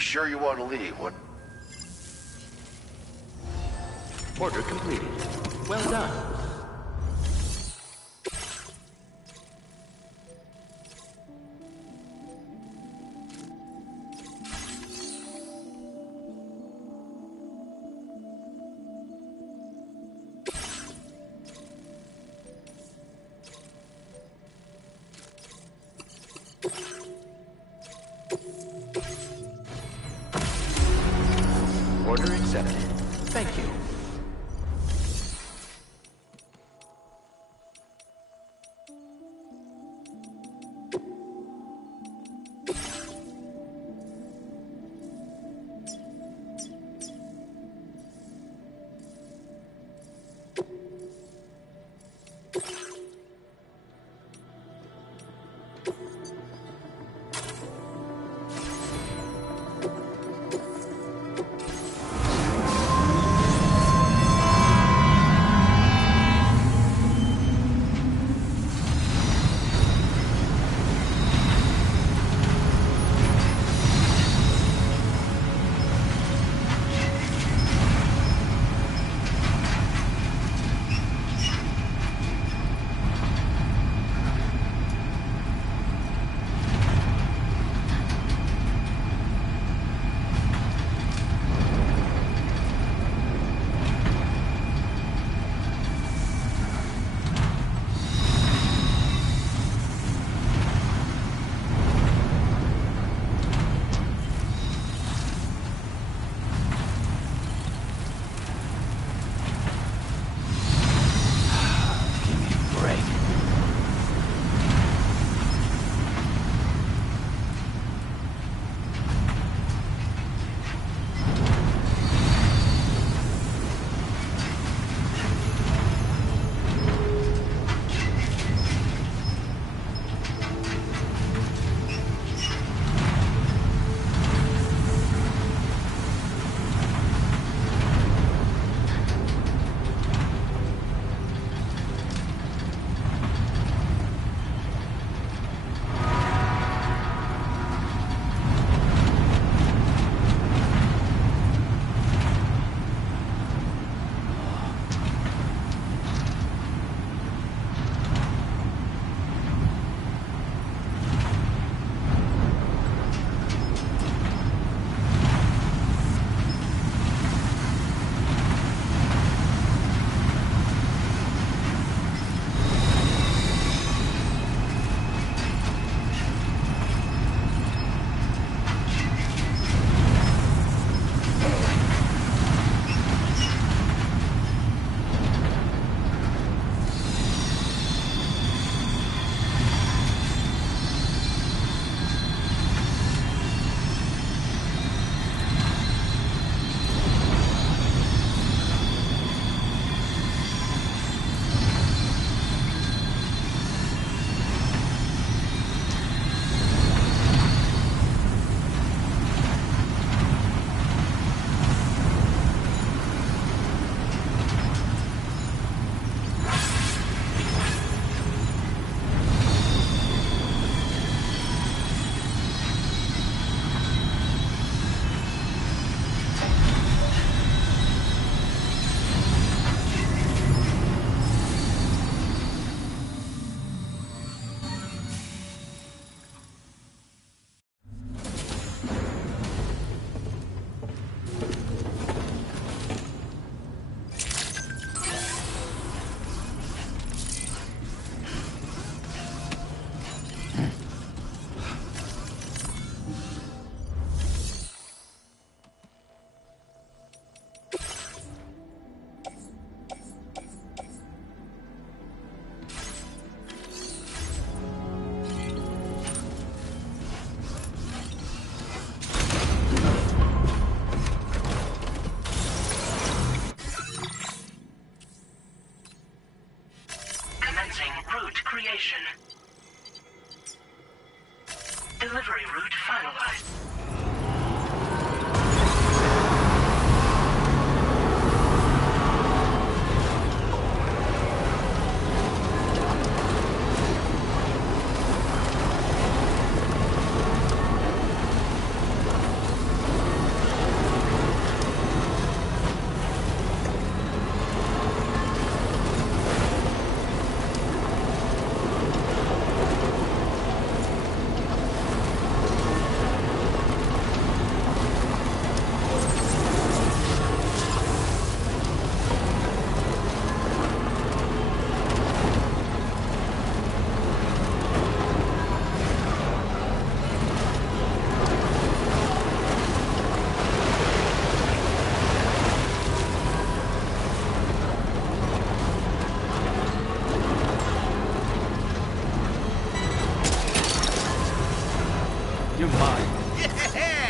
sure you want to leave? What? Order completed. Well done. Order accepted. Thank you. creation. Delivery route finalized. You're mine. Yeah!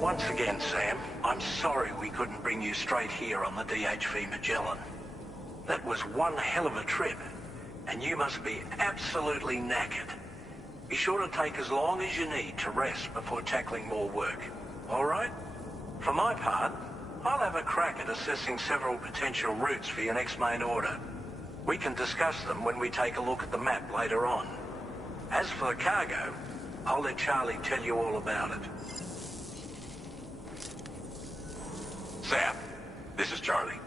Once again, Sam, I'm sorry we couldn't bring you straight here on the DHV Magellan. That was one hell of a trip, and you must be absolutely knackered. Be sure to take as long as you need to rest before tackling more work, all right? For my part, I'll have a crack at assessing several potential routes for your next main order. We can discuss them when we take a look at the map later on. As for the cargo, I'll let Charlie tell you all about it. Sam, this is Charlie.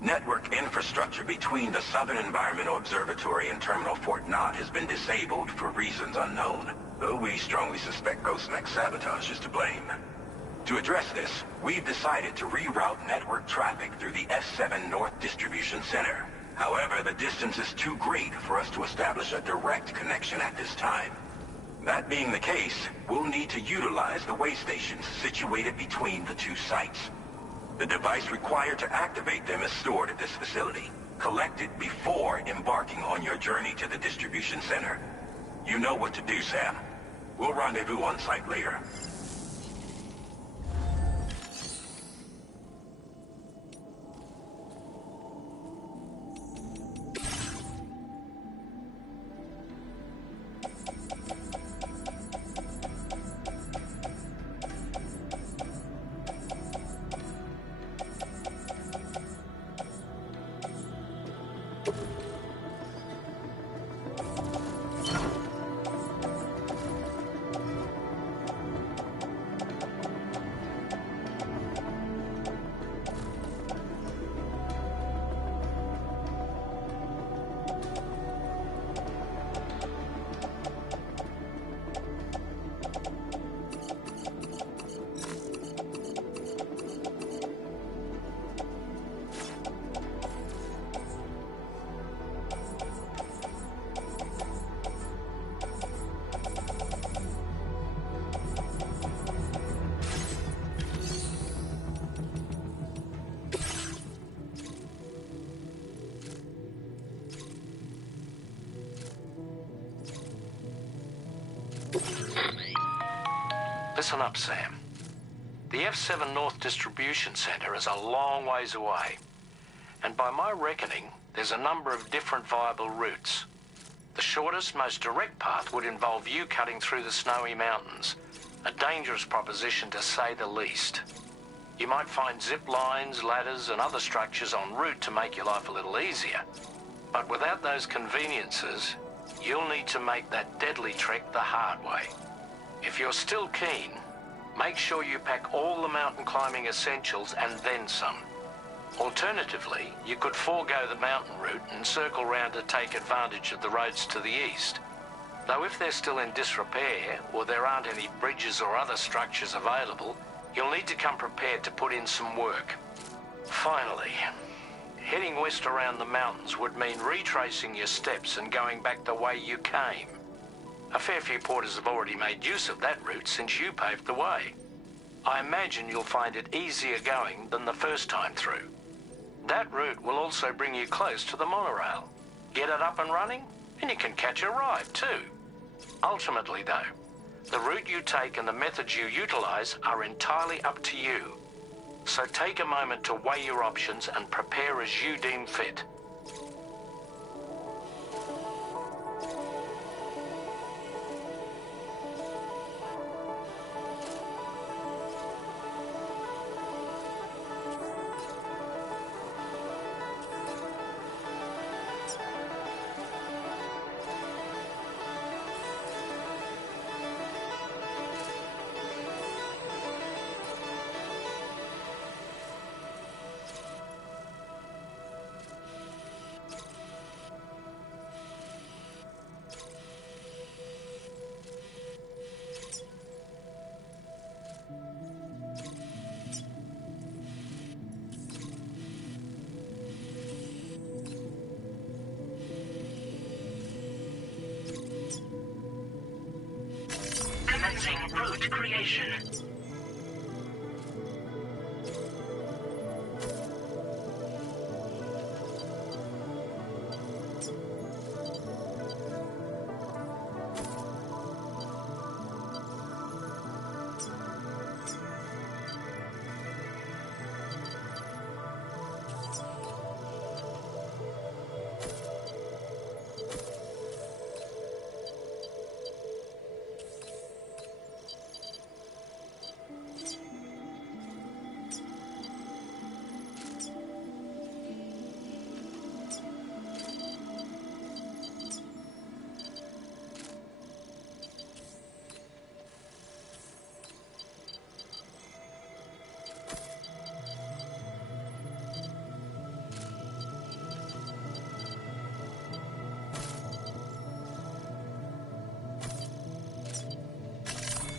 Network infrastructure between the Southern Environmental Observatory and Terminal Fort Knott has been disabled for reasons unknown, though we strongly suspect Ghostneck sabotage is to blame. To address this, we've decided to reroute network traffic through the S7 North Distribution Center. However, the distance is too great for us to establish a direct connection at this time. That being the case, we'll need to utilize the way stations situated between the two sites. The device required to activate them is stored at this facility. Collect it before embarking on your journey to the distribution center. You know what to do, Sam. We'll rendezvous on site later. Listen up, Sam. The F7 North Distribution Center is a long ways away. And by my reckoning, there's a number of different viable routes. The shortest, most direct path would involve you cutting through the snowy mountains. A dangerous proposition to say the least. You might find zip lines, ladders, and other structures en route to make your life a little easier. But without those conveniences, you'll need to make that deadly trek the hard way. If you're still keen, make sure you pack all the mountain climbing essentials and then some. Alternatively, you could forego the mountain route and circle round to take advantage of the roads to the east. Though if they're still in disrepair, or there aren't any bridges or other structures available, you'll need to come prepared to put in some work. Finally, heading west around the mountains would mean retracing your steps and going back the way you came. A fair few porters have already made use of that route since you paved the way. I imagine you'll find it easier going than the first time through. That route will also bring you close to the monorail. Get it up and running, and you can catch a ride too. Ultimately though, the route you take and the methods you utilize are entirely up to you. So take a moment to weigh your options and prepare as you deem fit. Commencing route creation.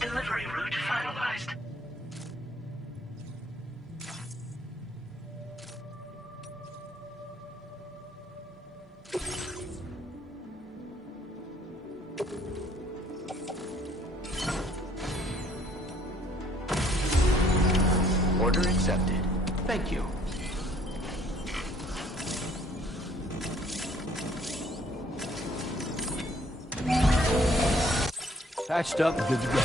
Delivery route finalized. Order accepted. Thank you. Patched up and good to go.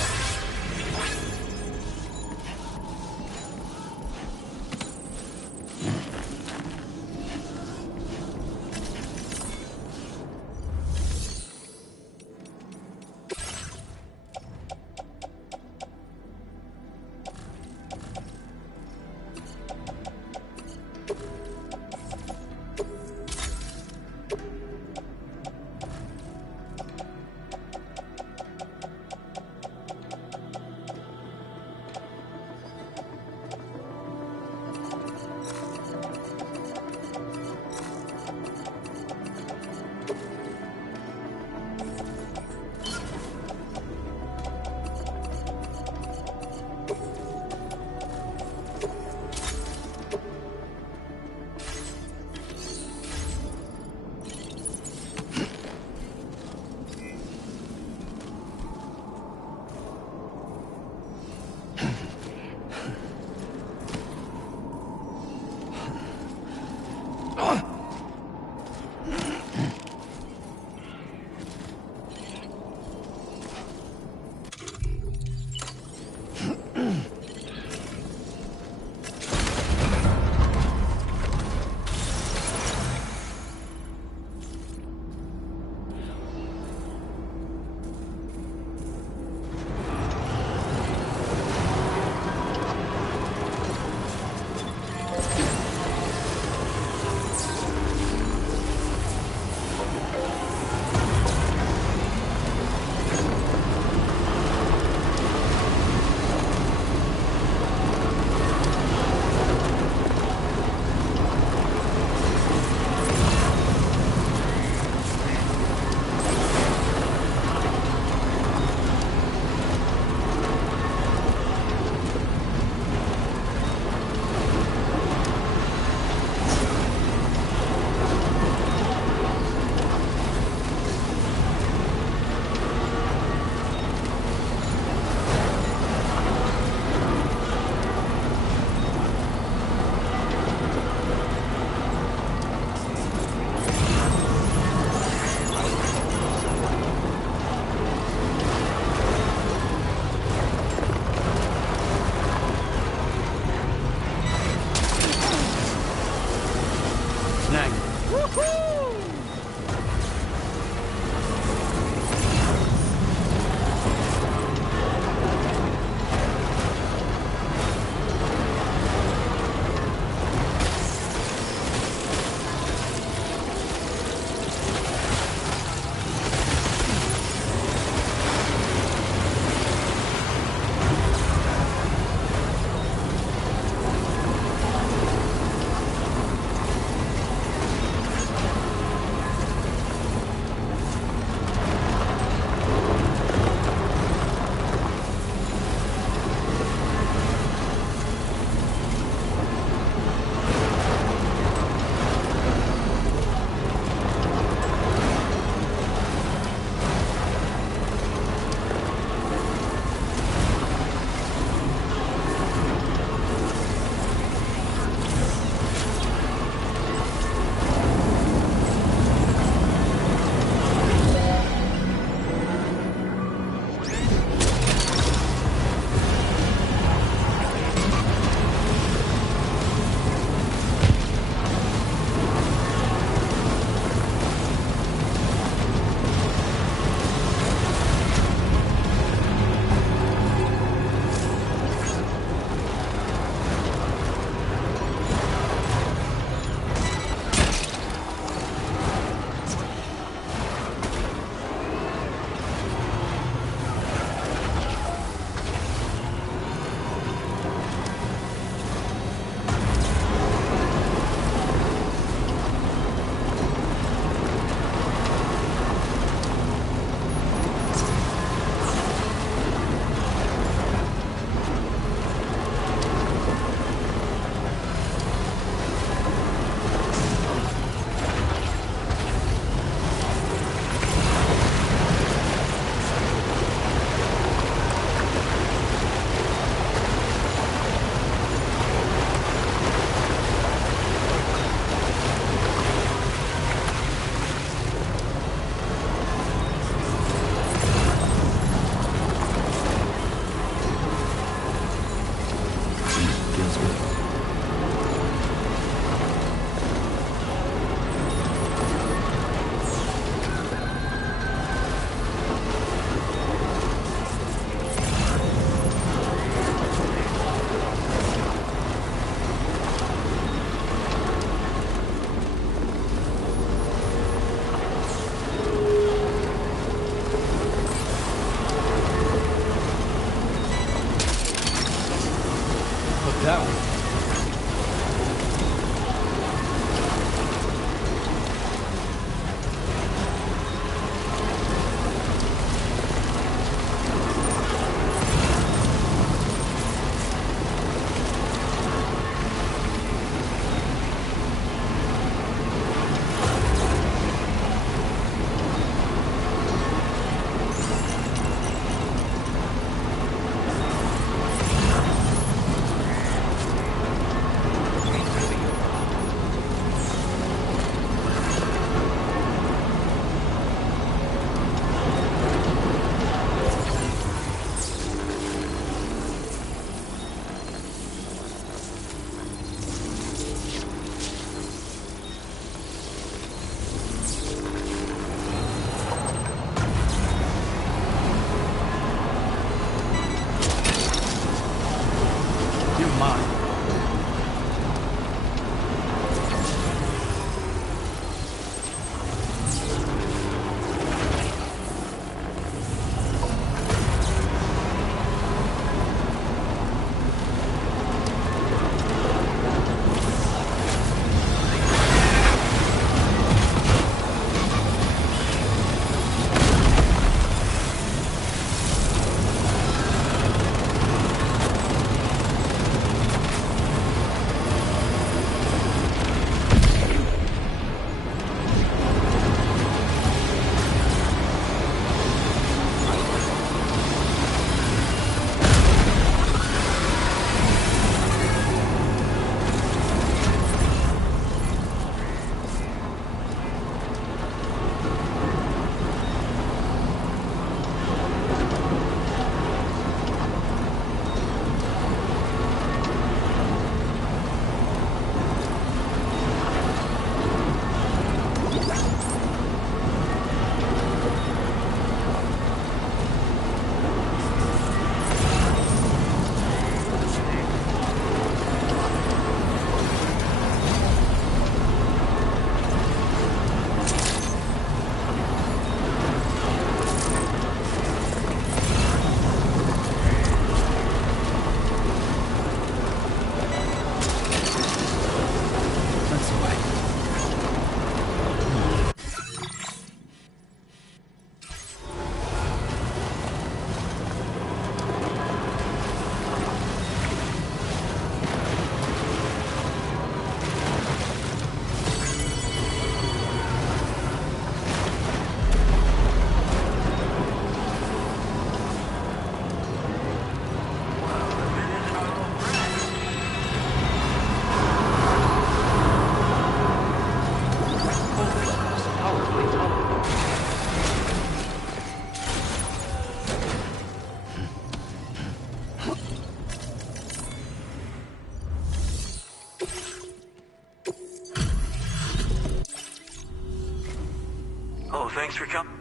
thanks for coming.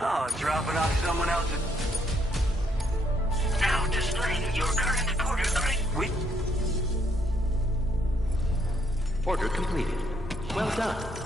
Oh, dropping off someone else's... Now displaying your current porter grade. We... Order completed. Well done.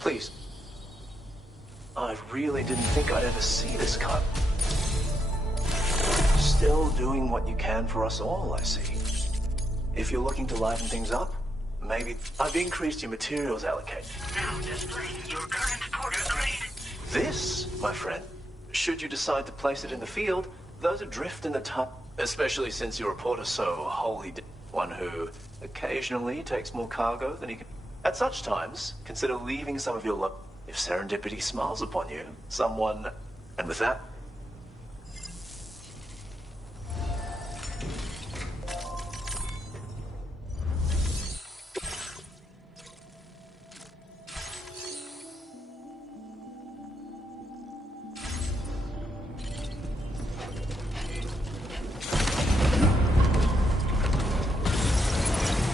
Please. I really didn't think I'd ever see this kind. Still doing what you can for us all, I see. If you're looking to liven things up, maybe I've increased your materials allocation. Now displaying your current porter grade. This, my friend, should you decide to place it in the field, those adrift in the top, especially since your reporter's so wholly one who occasionally takes more cargo than he can. At such times, consider leaving some of your luck. If serendipity smiles upon you, someone... And with that...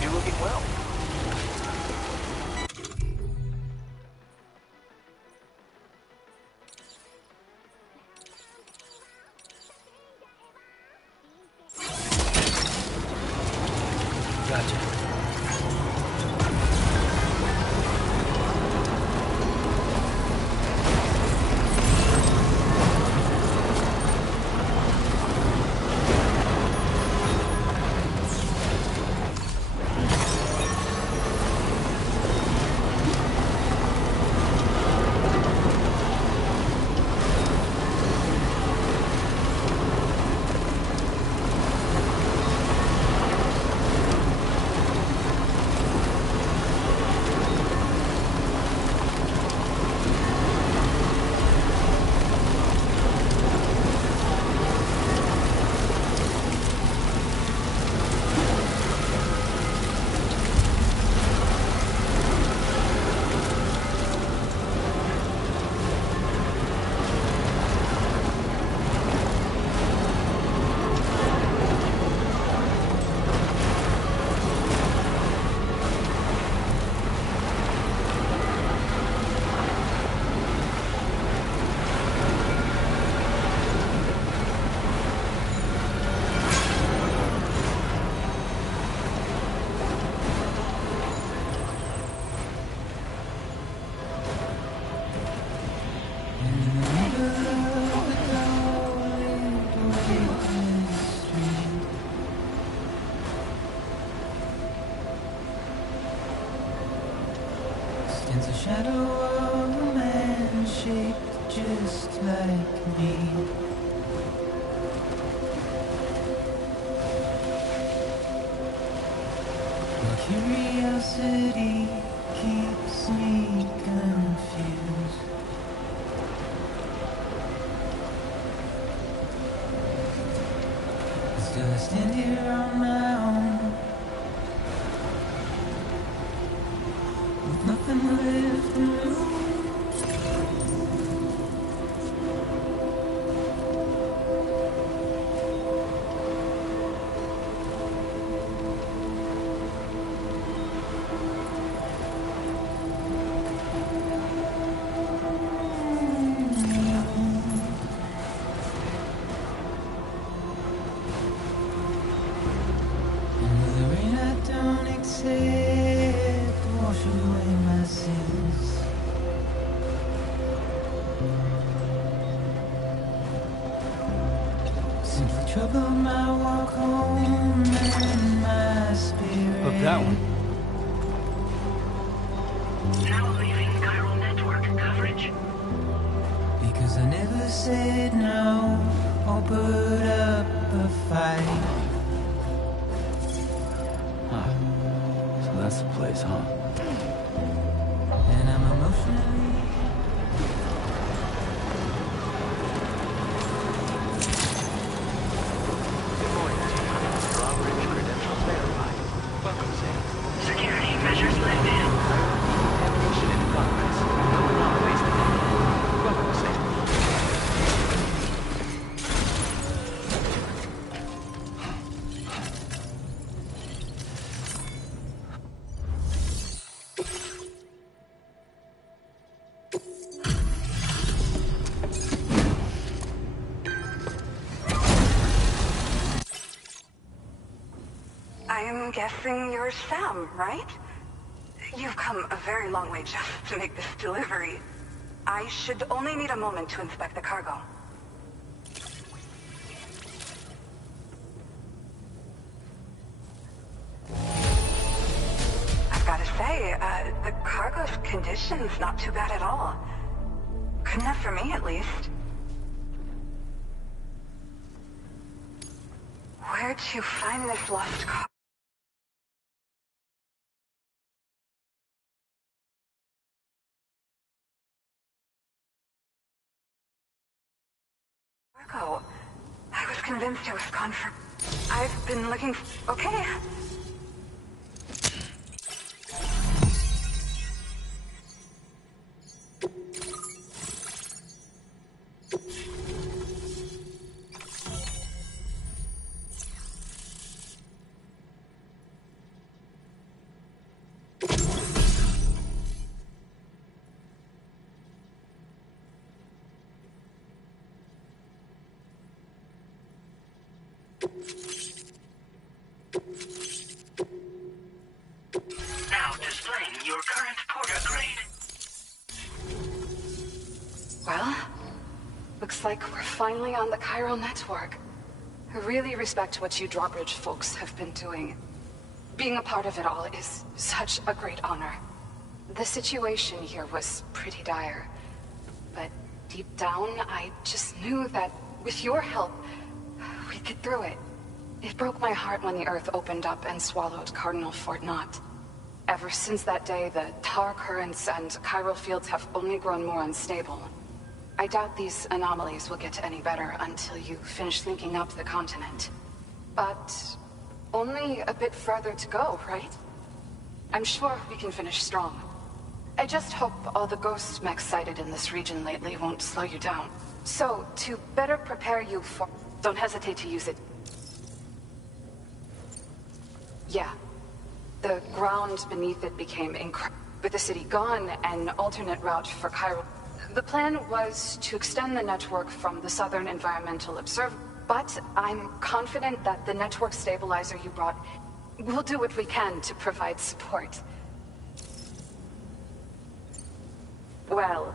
You're looking well. Gotcha. Stands a shadow of a man shaped just like me. Your curiosity keeps me confused. Still I stand here on my own, with nothing left to lose. Wash away my sins. Simply trouble my walk home and my spirit. Up that one. Now leaving chiral network coverage. Because I never said no or put up a fight. So that's the place, huh? And I'm emotionally Good morning, team. Drawbridge credentials verified. Welcome, Sam. Security measures lifted. Contamination in progress. No anomalies detected. Welcome, Sam. I'm guessing you're Sam, right? You've come a very long way just to make this delivery. I should only need a moment to inspect the cargo. I've got to say, the cargo's condition's not too bad at all. Good enough for me, at least. Where'd you find this lost cargo? I was convinced it was gone for... I've been looking... Okay. Now displaying your current porter grade. Well, looks like we're finally on the chiral network. I really respect what you Drawbridge folks have been doing. Being a part of it all is such a great honor. The situation here was pretty dire, but deep down, I just knew that with your help, we'd get through it. It broke my heart when the Earth opened up and swallowed Cardinal Fort Knott. Ever since that day, the tar currents and chiral fields have only grown more unstable. I doubt these anomalies will get any better until you finish linking up the continent. But only a bit further to go, right? I'm sure we can finish strong. I just hope all the ghost mechs sighted in this region lately won't slow you down. So, to better prepare you for... Don't hesitate to use it. Yeah. The ground beneath it became incredible. With the city gone, an alternate route for Cairo. The plan was to extend the network from the Southern Environmental Observer, but I'm confident that the network stabilizer you brought will do what we can to provide support. Well,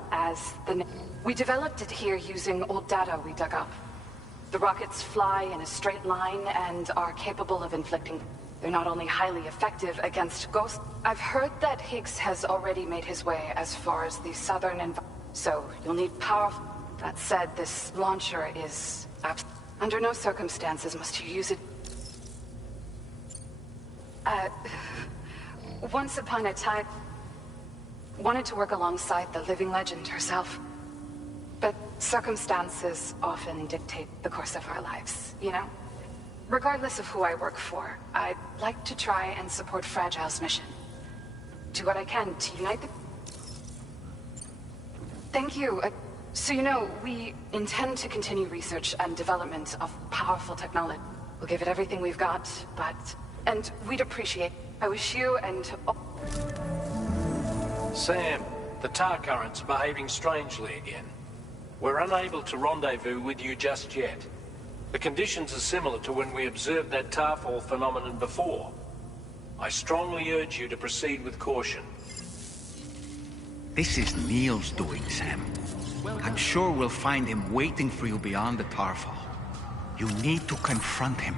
we developed it here using old data we dug up. The rockets fly in a straight line and are capable of inflicting... They're not only highly effective against ghosts... I've heard that Higgs has already made his way as far as the southern so you'll need powerful... That said, this launcher is... Under no circumstances must you use it... Once upon a time... Wanted to work alongside the living legend herself. But circumstances often dictate the course of our lives, you know? Regardless of who I work for, I'd like to try and support Fragile's mission. Do what I can to unite the... Thank you. So you know, we intend to continue research and development of powerful technology. We'll give it everything we've got, but... And we'd appreciate... I wish you and... Sam, the tar current's behaving strangely again. We're unable to rendezvous with you just yet. The conditions are similar to when we observed that tarfall phenomenon before. I strongly urge you to proceed with caution. This is Neil's doing, Sam. I'm sure we'll find him waiting for you beyond the tarfall. You need to confront him.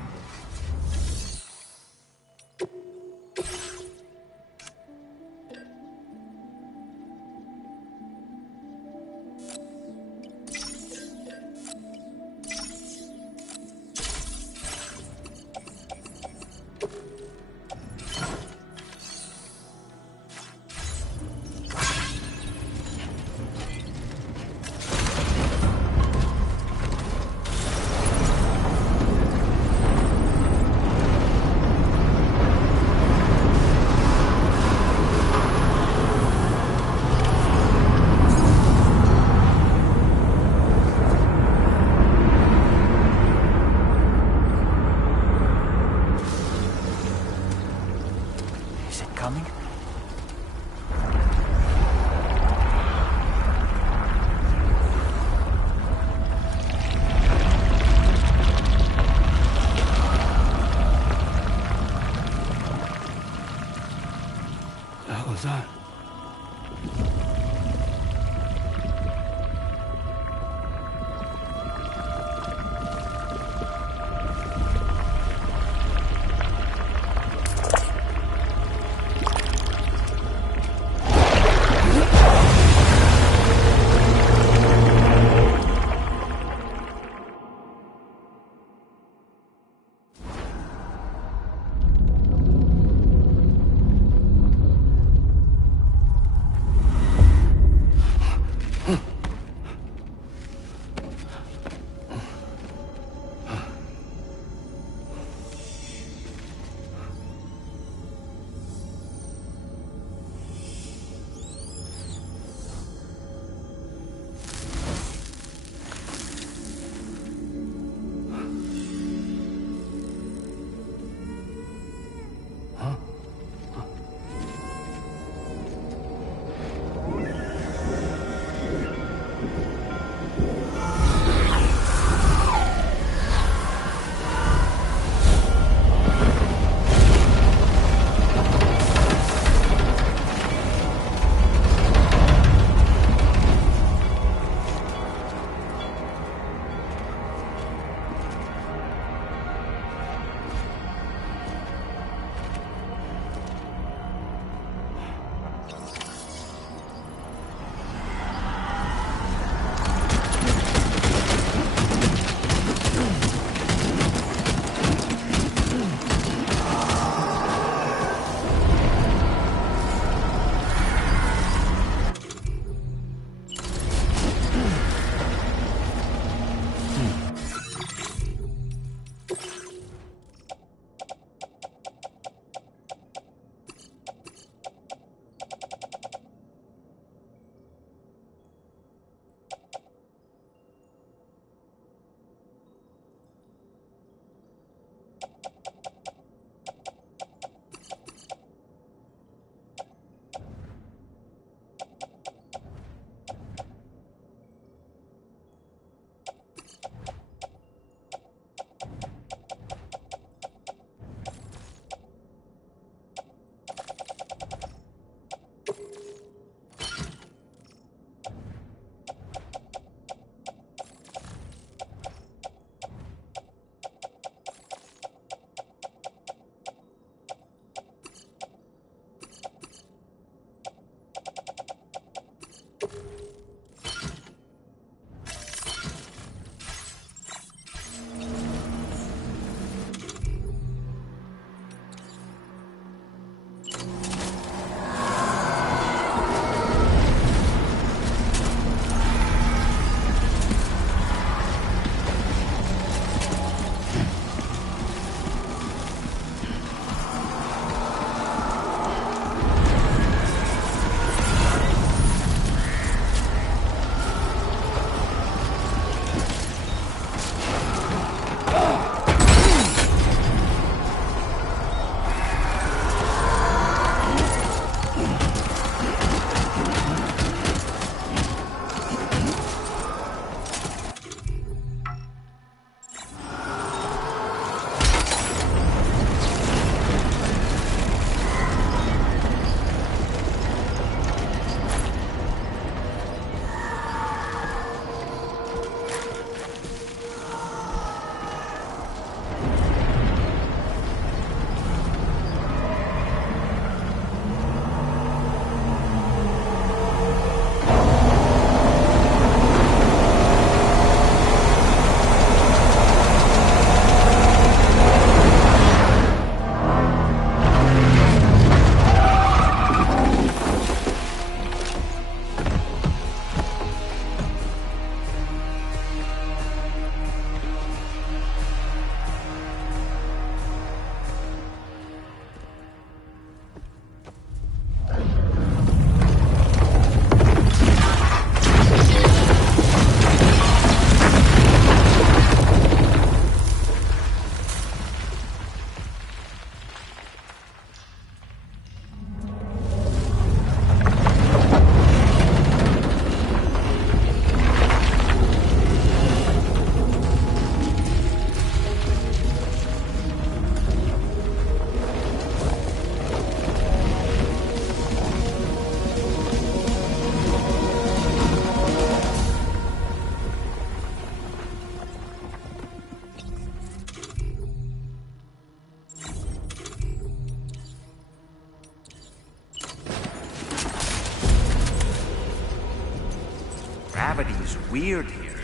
gravity is weird here.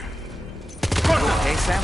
You okay, Sam?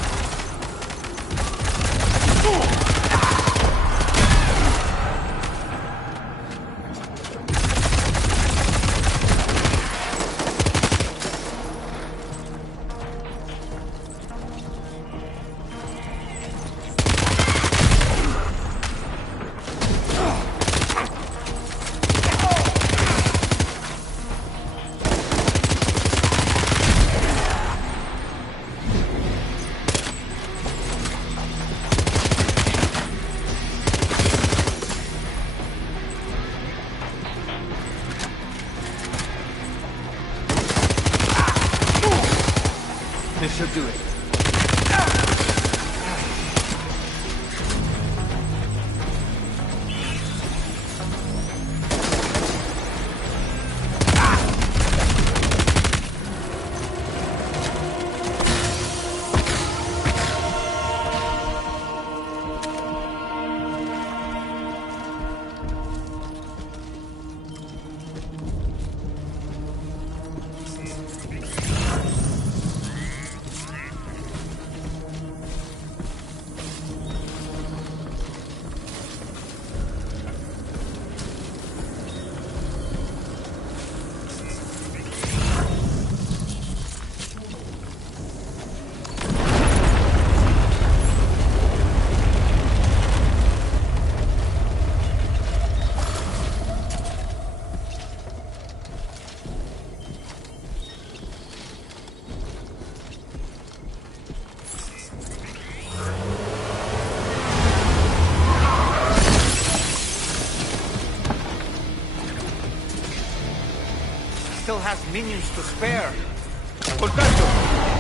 This should do it. Still has minions to spare. Contacto!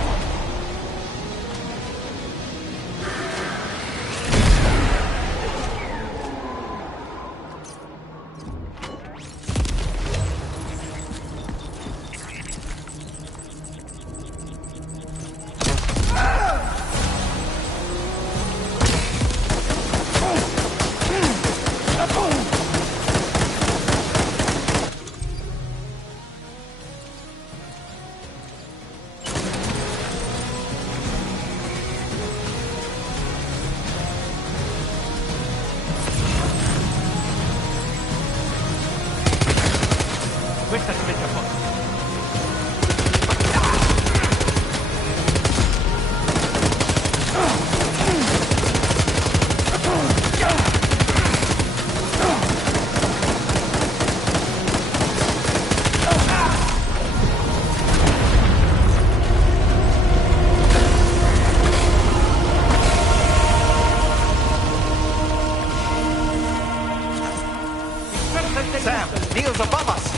Questa si mette a posto. Sam, Neil's above us.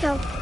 Let's go.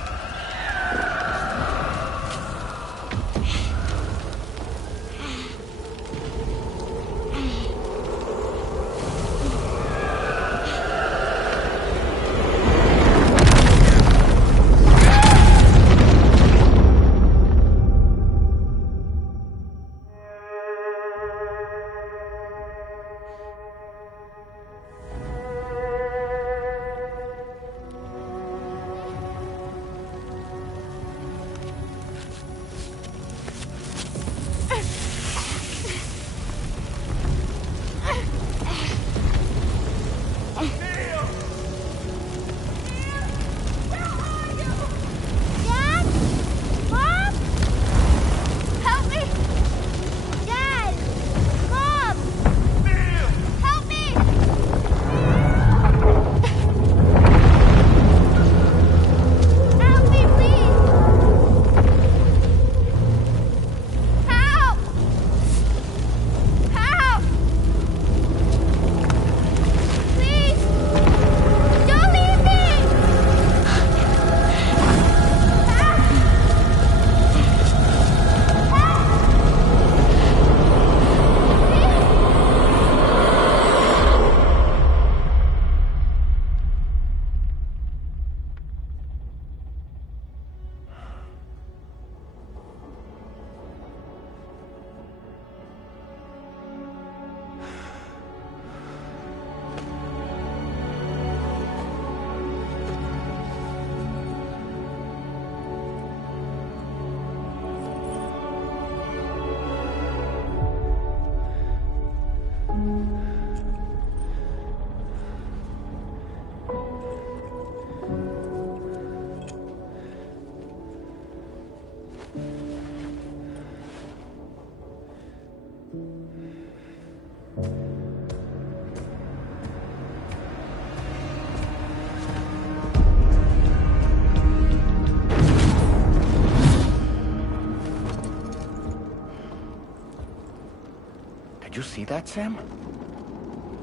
Did you see that, Sam?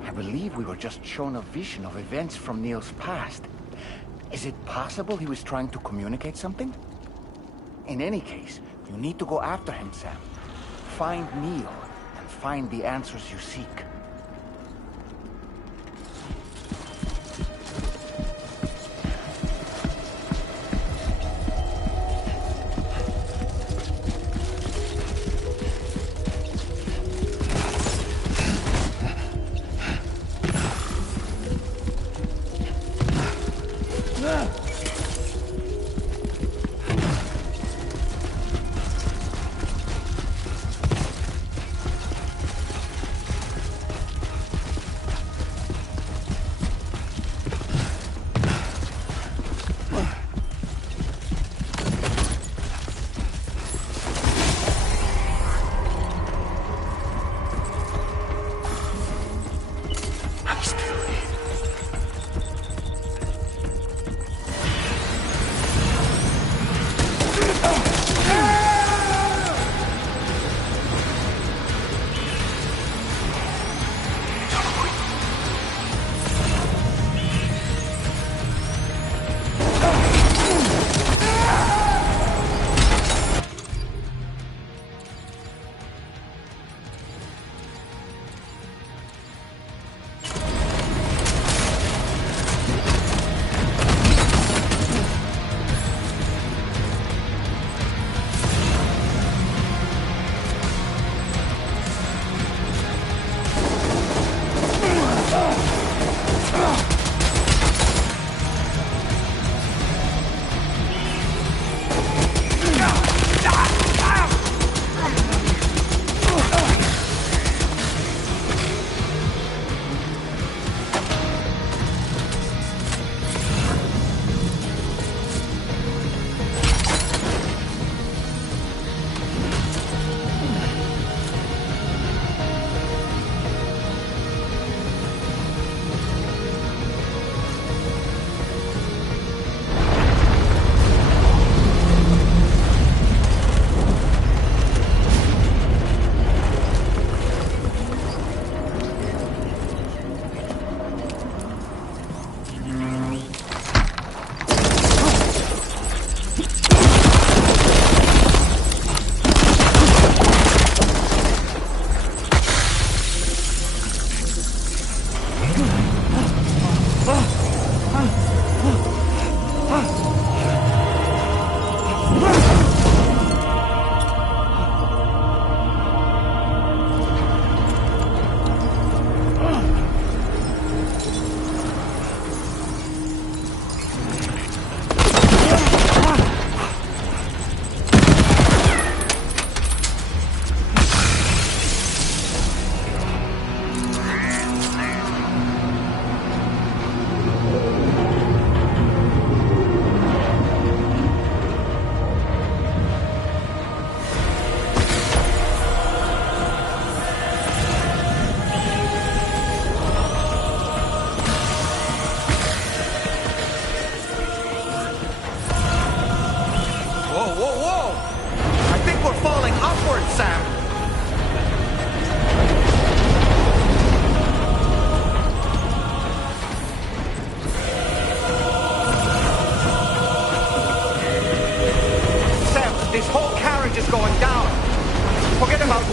I believe we were just shown a vision of events from Neil's past. Is it possible he was trying to communicate something? In any case, you need to go after him, Sam. Find Neil, and find the answers you seek.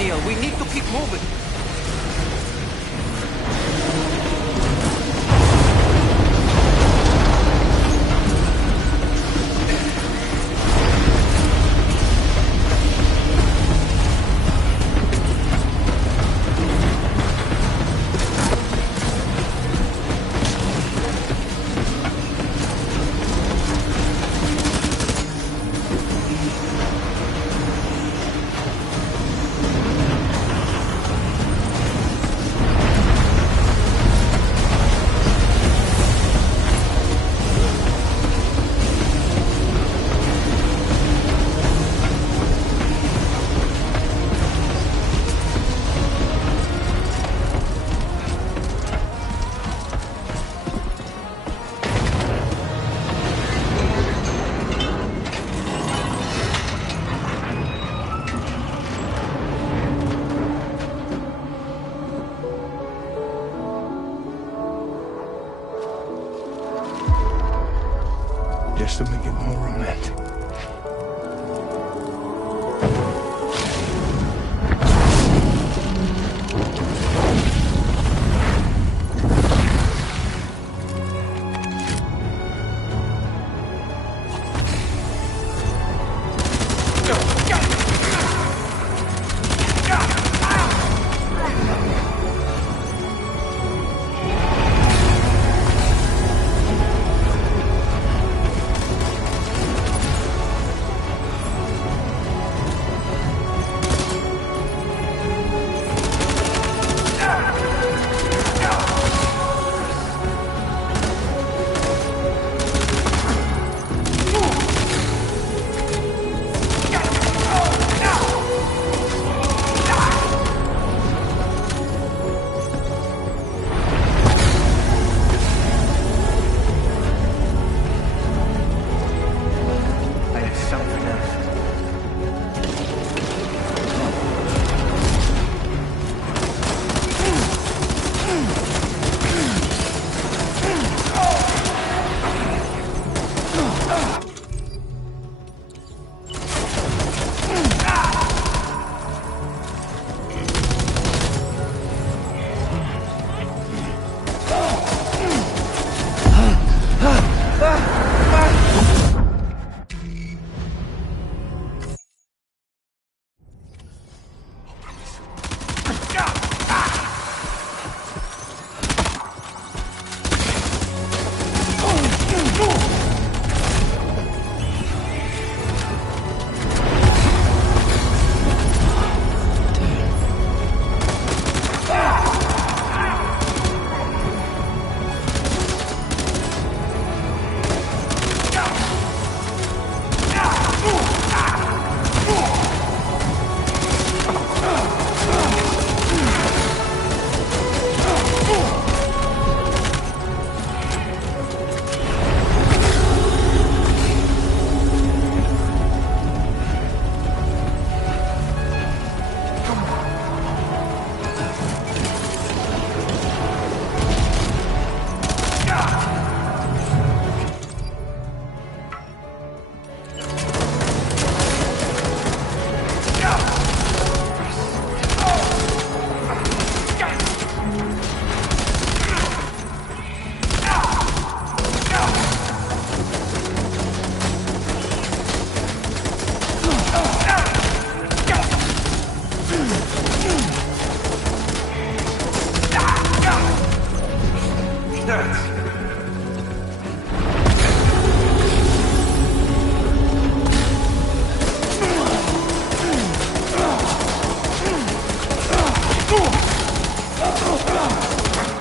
Neil. We need to keep moving. Just to make it more romantic.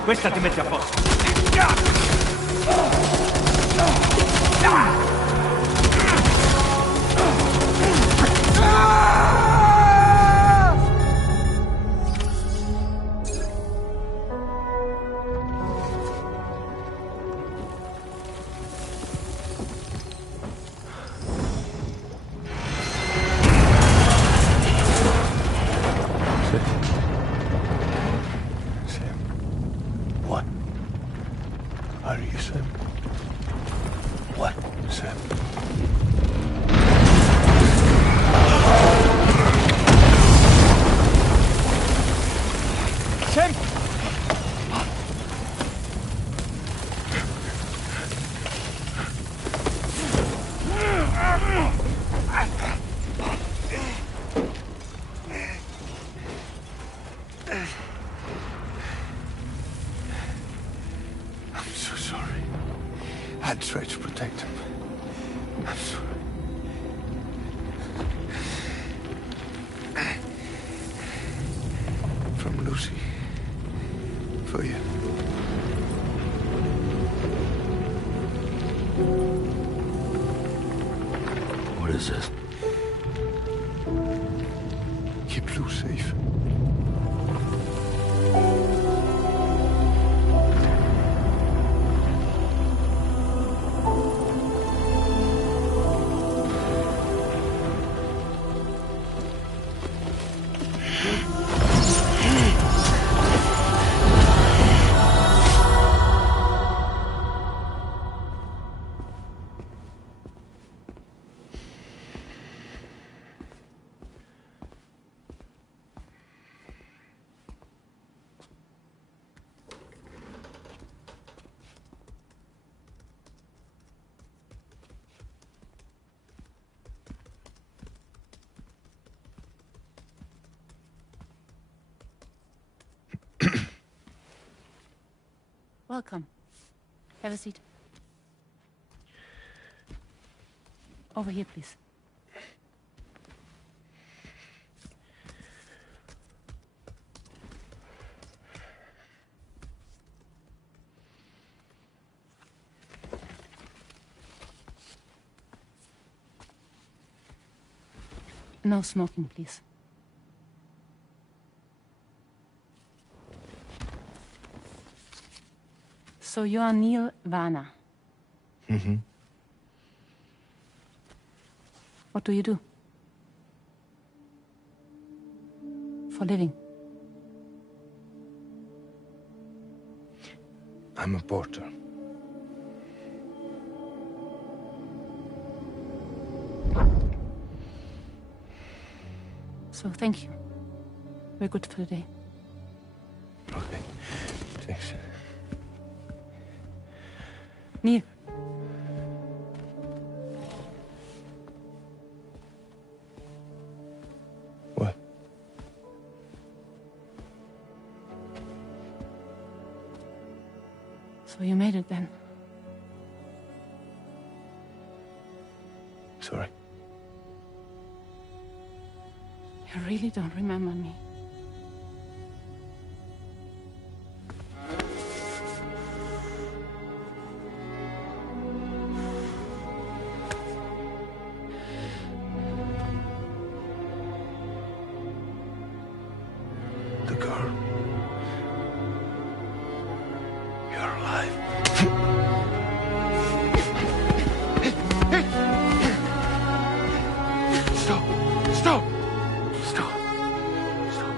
Questa ti mette a posto. What? Are you Sam? What, Sam? so sorry. I'll try to protect him. I'm sorry. From Lucy. For you. What is this? Keep Lou safe. Welcome. Have a seat. Over here, please. No smoking, please. So you are Neil Varner. Mm-hmm. What do you do? For a living? I'm a porter. So thank you. We're good for the day. Okay. Thanks. Neil. What? So you made it then? Sorry. You really don't remember me. The girl. You're alive. Stop! Stop! Stop! Stop! Stop!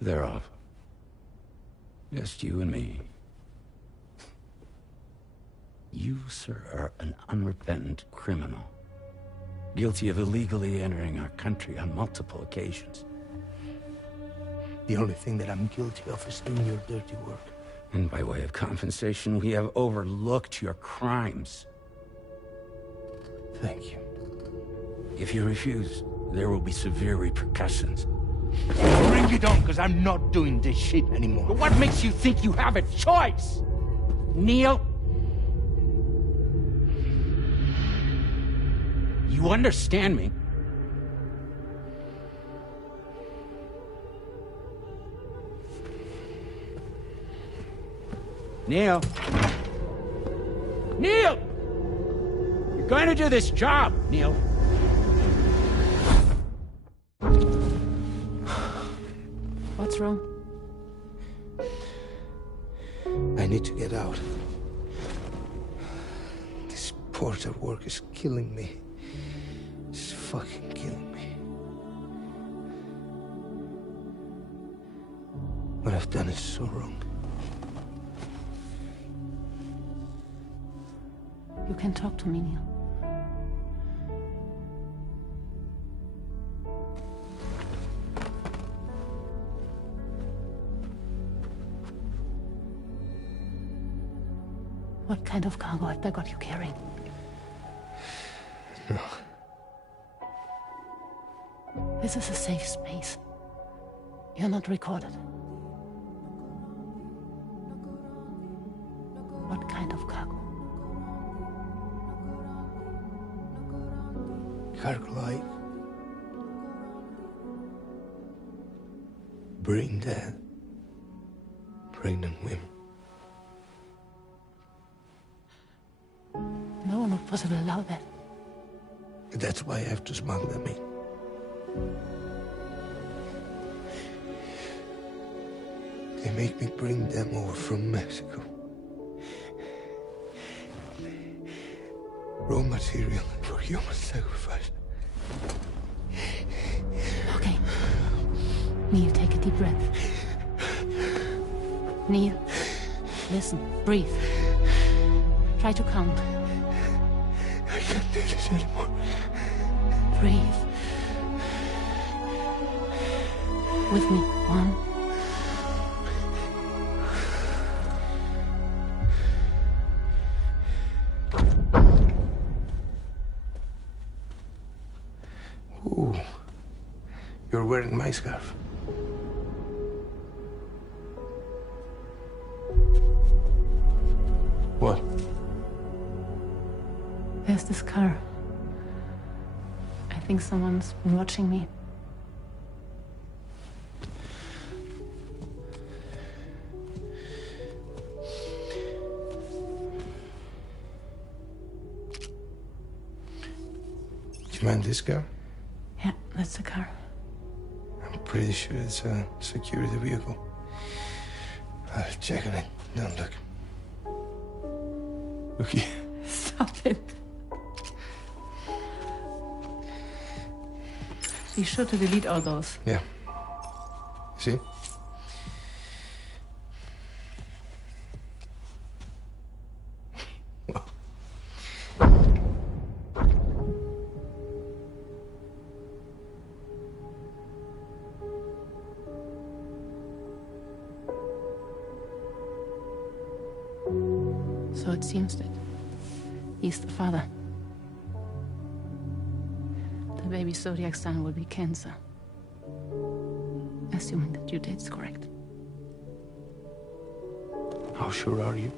They're off. Just you and me. You, sir, are an unrepentant criminal. Guilty of illegally entering our country on multiple occasions. The only thing that I'm guilty of is doing your dirty work. And by way of compensation, we have overlooked your crimes. Thank you. If you refuse, there will be severe repercussions. Bring it on, because I'm not doing this shit anymore. But what makes you think you have a choice? Neil? You understand me? Neil? Neil! You're going to do this job, Neil. What's wrong? I need to get out. This porter work is killing me. It's fucking killing me. What I've done is so wrong. You can talk to me, Neil. What kind of cargo have they got you carrying? No. This is a safe space. You're not recorded. What kind of cargo? Cargo like bring dead pregnant women. No one would possibly allow that. That's why I have to smuggle them in. They make me bring them over from Mexico. Raw material for human sacrifice. Okay. Neil, take a deep breath. Neil, listen, breathe. Try to count. I can't do this anymore. Breathe. With me. 1. Ooh, you're wearing my scarf. What? There's this car. I think someone's been watching me. Do you mind this car? Yeah, that's the car. I'm pretty sure it's a security vehicle. I'll check on it. Don't look. Look here. Stop it. Be sure to delete all those. Yeah. See? So it seems that he's the father. The baby zodiac sign will be Cancer. Assuming that due date's correct. How sure are you?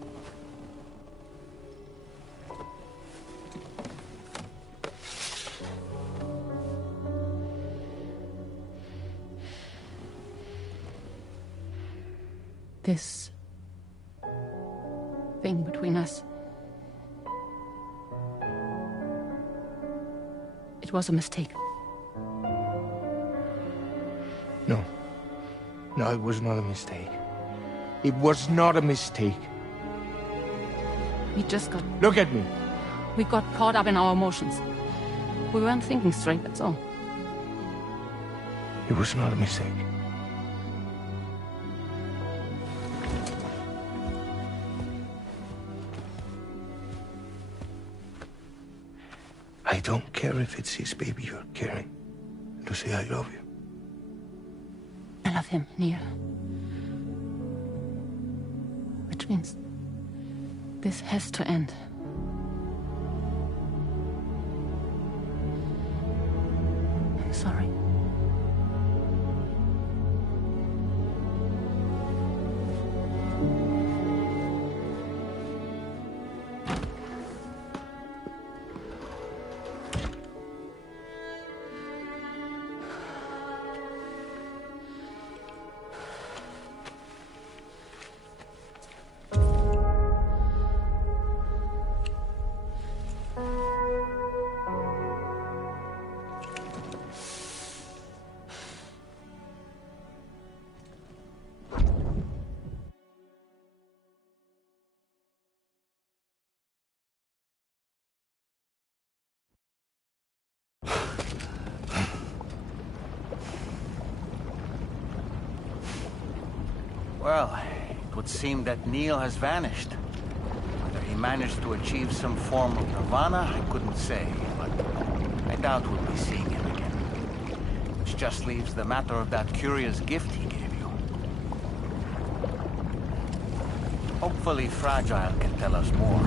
This thing between us. It was a mistake. No. No, it was not a mistake. It was not a mistake. We just got... Look at me. We got caught up in our emotions. We weren't thinking straight, that's all. It was not a mistake. I don't care if it's his baby you're carrying. Lucy, I love you. I love him, Neil. Which means this has to end. I'm sorry. Well, it would seem that Neil has vanished. Whether he managed to achieve some form of nirvana, I couldn't say, but I doubt we'll be seeing him again. Which just leaves the matter of that curious gift he gave you. Hopefully Hopefully Fragile can tell us more.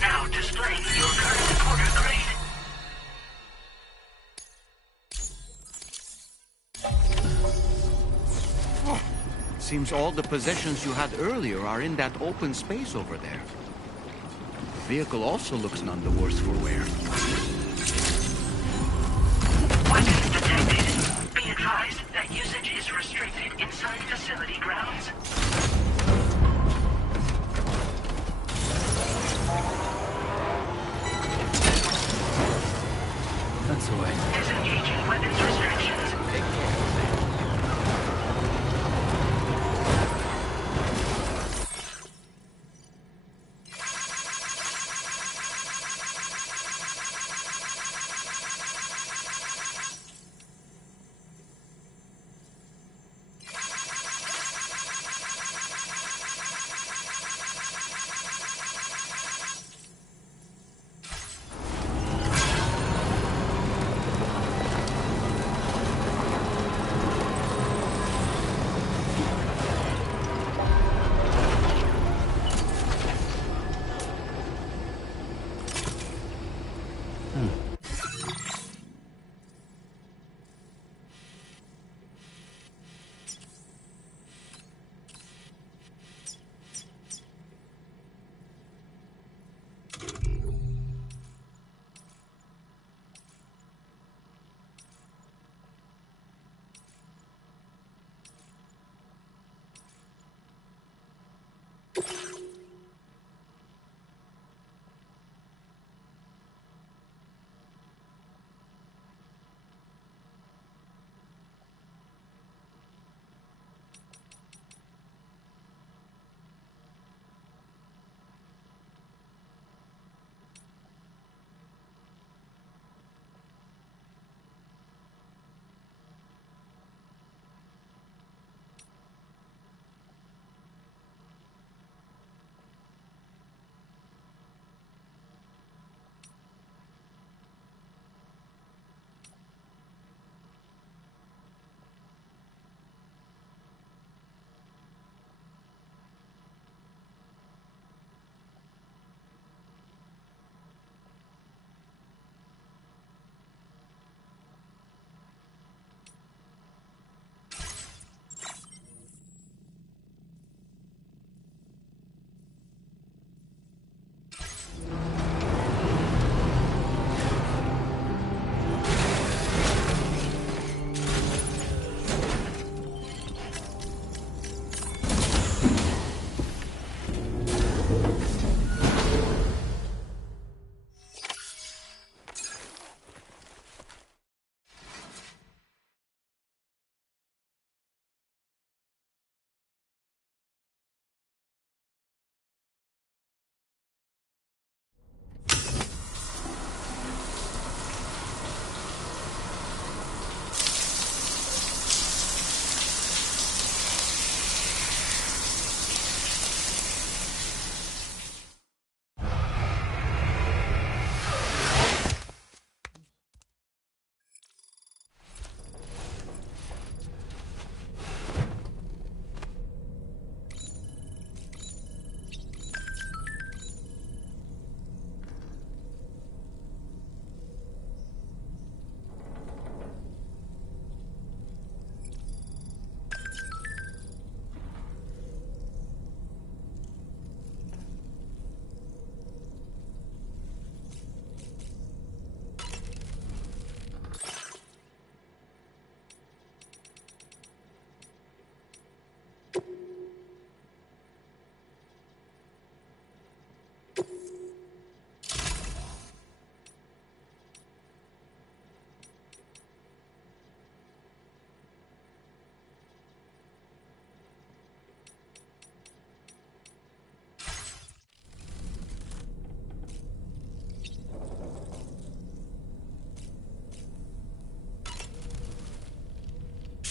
Now displaying your current porter grade. Seems all the possessions you had earlier are in that open space over there. The vehicle also looks none the worse for wear. Weapons detected. Be advised that usage is restricted inside facility grounds. That's the way. Disengaging weapons restrictions. Take care, Sam.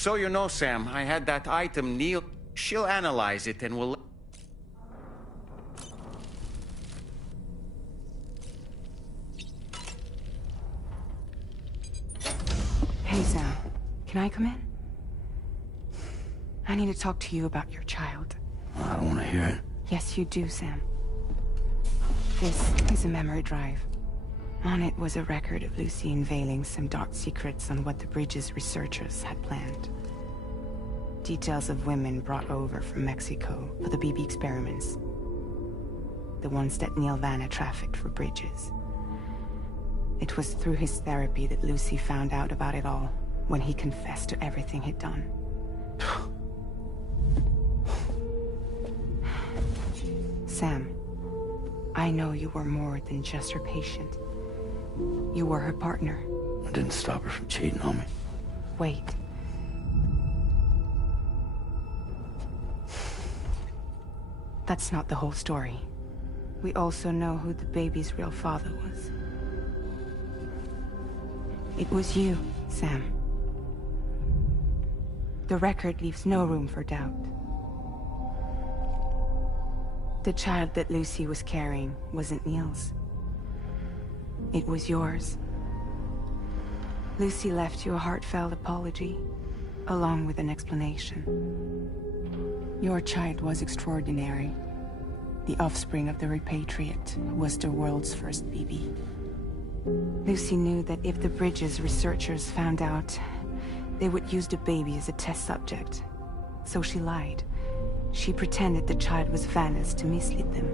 So you know, Sam, I had that item Neil. She'll analyze it and will... Hey, Sam. Can I come in? I need to talk to you about your child. I don't want to hear it. Yes, you do, Sam. This is a memory drive. On it was a record of Lucy unveiling some dark secrets on what the Bridges researchers had planned. Details of women brought over from Mexico for the BB experiments. The ones that Neil Vanna trafficked for Bridges. It was through his therapy that Lucy found out about it all, when he confessed to everything he'd done. Sam, I know you were more than just her patient. You were her partner. I didn't stop her from cheating on me. Wait. That's not the whole story. We also know who the baby's real father was. It was you, Sam. The record leaves no room for doubt. The child that Lucy was carrying wasn't Neil's. It was yours. Lucy left you a heartfelt apology, along with an explanation. Your child was extraordinary. The offspring of the repatriate who was the world's first BB. Lucy knew that if the Bridges researchers found out, they would use the baby as a test subject. So she lied. She pretended the child was Vanna's to mislead them.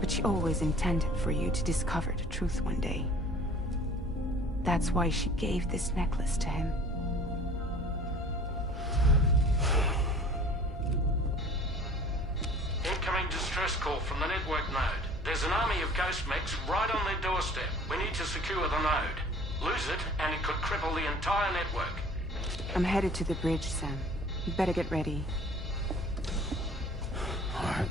But she always intended for you to discover the truth one day. That's why she gave this necklace to him. Incoming distress call from the network node. There's an army of ghost mechs right on their doorstep. We need to secure the node. Lose it, and it could cripple the entire network. I'm headed to the bridge, Sam. You better get ready. All right.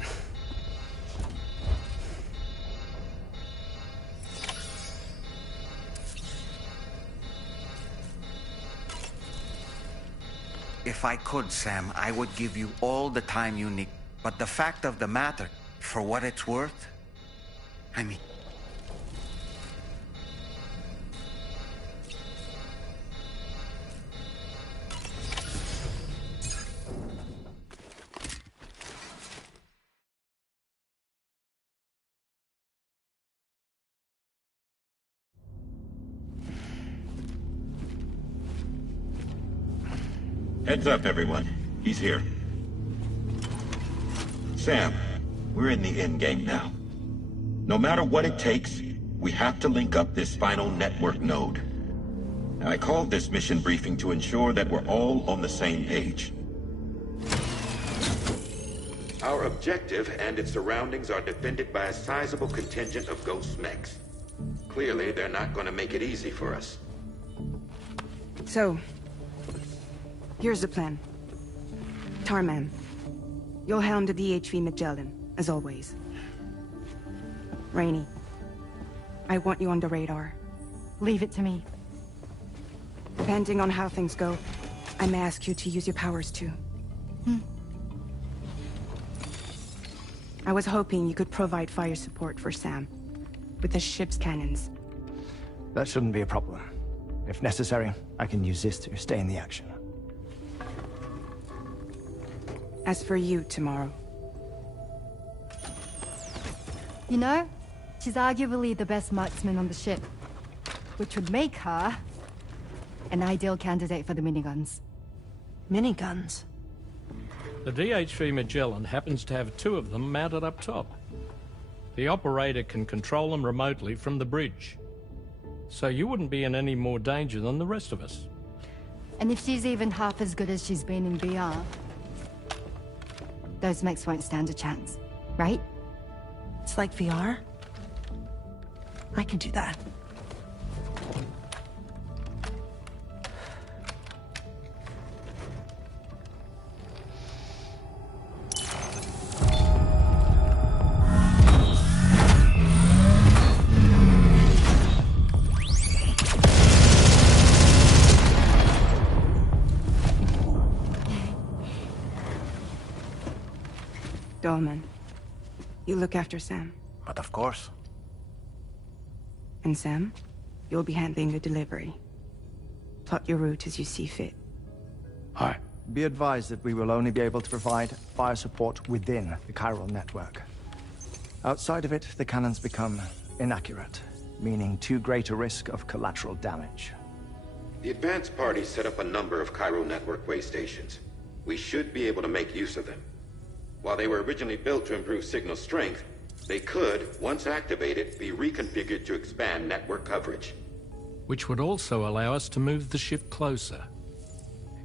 If I could, Sam, I would give you all the time you need. But the fact of the matter, for what it's worth, I mean... Heads up, everyone. He's here. Sam, we're in the endgame now. No matter what it takes, we have to link up this final network node. I called this mission briefing to ensure that we're all on the same page. Our objective and its surroundings are defended by a sizable contingent of ghost mechs. Clearly, they're not going to make it easy for us. So, here's the plan. Tarman, you'll helm the DHV Magellan, as always. Rainey, I want you on the radar. Leave it to me. Depending on how things go, I may ask you to use your powers too. I was hoping you could provide fire support for Sam, with the ship's cannons. That shouldn't be a problem. If necessary, I can use this to stay in the action. As for you, tomorrow. You know, she's arguably the best marksman on the ship, which would make her an ideal candidate for the miniguns. Miniguns? The DHV Magellan happens to have 2 of them mounted up top. The operator can control them remotely from the bridge. So you wouldn't be in any more danger than the rest of us. And if she's even half as good as she's been in VR, those mechs won't stand a chance, right? It's like VR? I can do that. Dolman, you look after Sam. But of course. And Sam, you'll be handling the delivery. Plot your route as you see fit. Alright. Be advised that we will only be able to provide fire support within the chiral network. Outside of it, the cannons become inaccurate, meaning too great a risk of collateral damage. The advanced party set up a number of chiral network way stations. We should be able to make use of them. While they were originally built to improve signal strength, they could, once activated, be reconfigured to expand network coverage. Which would also allow us to move the ship closer.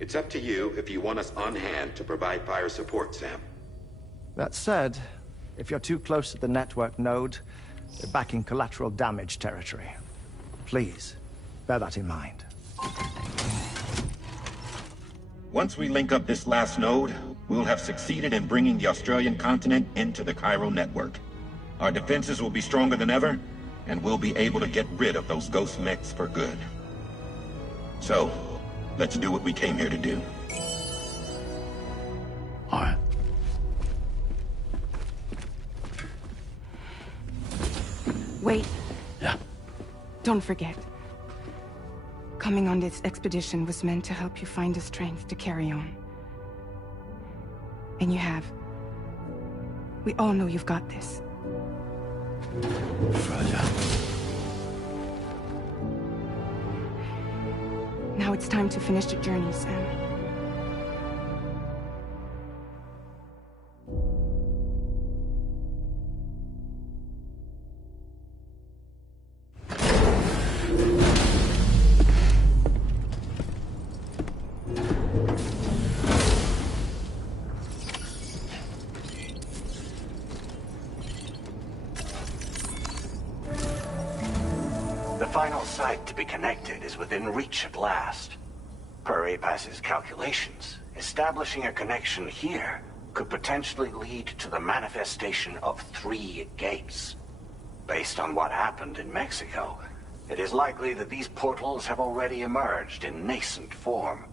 It's up to you if you want us on hand to provide fire support, Sam. That said, if you're too close to the network node, you're back in collateral damage territory. Please, bear that in mind. Once we link up this last node, we'll have succeeded in bringing the Australian continent into the chiral network. Our defenses will be stronger than ever, and we'll be able to get rid of those ghost mechs for good. So, let's do what we came here to do. All right. Wait. Yeah. Don't forget. Coming on this expedition was meant to help you find the strength to carry on. And you have. We all know you've got this. Fragile. Now it's time to finish the journey, Sam. The final site to be connected is within reach at last. Per APAS's calculations, establishing a connection here could potentially lead to the manifestation of 3 gates. Based on what happened in Mexico, it is likely that these portals have already emerged in nascent form,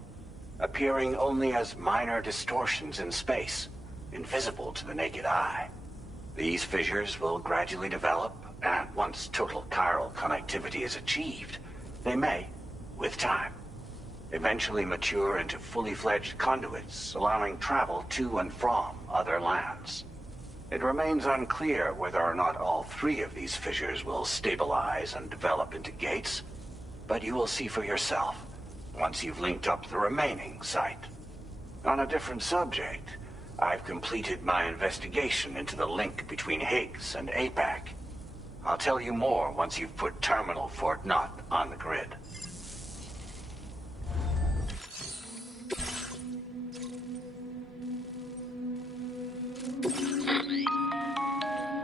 appearing only as minor distortions in space, invisible to the naked eye. These fissures will gradually develop, and once total chiral connectivity is achieved, they may, with time, eventually mature into fully fledged conduits, allowing travel to and from other lands. It remains unclear whether or not all 3 of these fissures will stabilize and develop into gates, but you will see for yourself once you've linked up the remaining site. On a different subject, I've completed my investigation into the link between Higgs and APAC. I'll tell you more once you've put Terminal Fort Knott on the grid.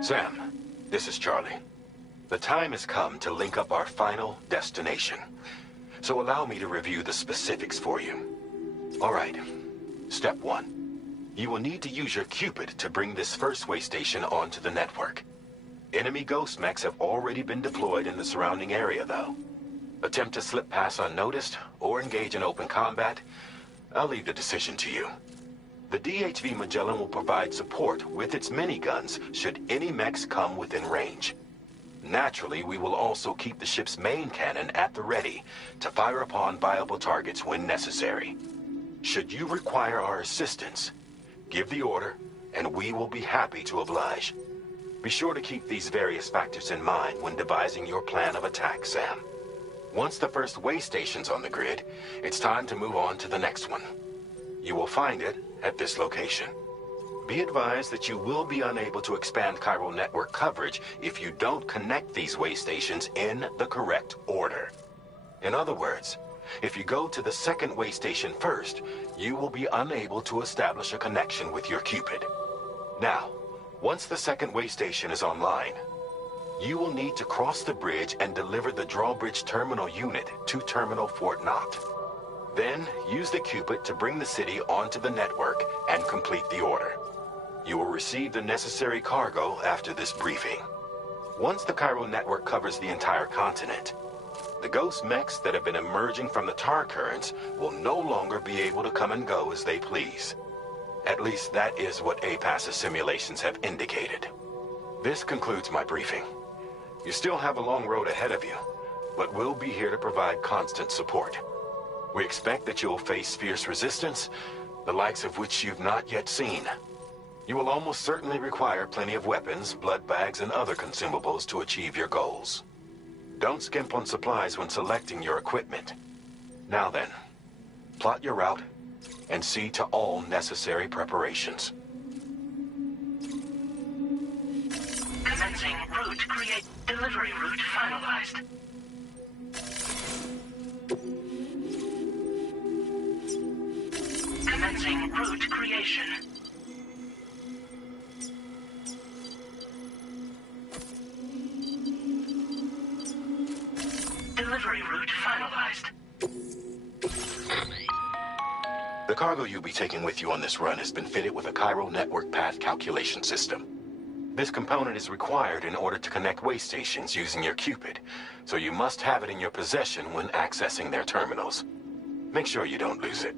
Sam, this is Charlie. The time has come to link up our final destination. So allow me to review the specifics for you. All right. Step 1. You will need to use your Cupid to bring this first way station onto the network. Enemy ghost mechs have already been deployed in the surrounding area, though. Attempt to slip past unnoticed or engage in open combat, I'll leave the decision to you. The DHV Magellan will provide support with its miniguns should any mechs come within range. Naturally, we will also keep the ship's main cannon at the ready to fire upon viable targets when necessary. Should you require our assistance, give the order, and we will be happy to oblige. Be sure to keep these various factors in mind when devising your plan of attack, Sam. Once the first way station's on the grid, it's time to move on to the next one. You will find it at this location. Be advised that you will be unable to expand chiral network coverage if you don't connect these way stations in the correct order. In other words, if you go to the second way station first, you will be unable to establish a connection with your Cupid. Now, once the second way station is online, you will need to cross the bridge and deliver the drawbridge terminal unit to Terminal Fort Knott. Then, use the Cupid to bring the city onto the network and complete the order. You will receive the necessary cargo after this briefing. Once the chiral network covers the entire continent, the ghost mechs that have been emerging from the tar currents will no longer be able to come and go as they please. At least that is what APAS's simulations have indicated. This concludes my briefing. You still have a long road ahead of you, but we'll be here to provide constant support. We expect that you'll face fierce resistance, the likes of which you've not yet seen. You will almost certainly require plenty of weapons, blood bags, and other consumables to achieve your goals. Don't skimp on supplies when selecting your equipment. Now then, plot your route and see to all necessary preparations. Commencing route create. Delivery route finalized. Commencing route creation. Delivery route finalized. The cargo you'll be taking with you on this run has been fitted with a chiral network path calculation system. This component is required in order to connect way stations using your Cupid, so you must have it in your possession when accessing their terminals. Make sure you don't lose it.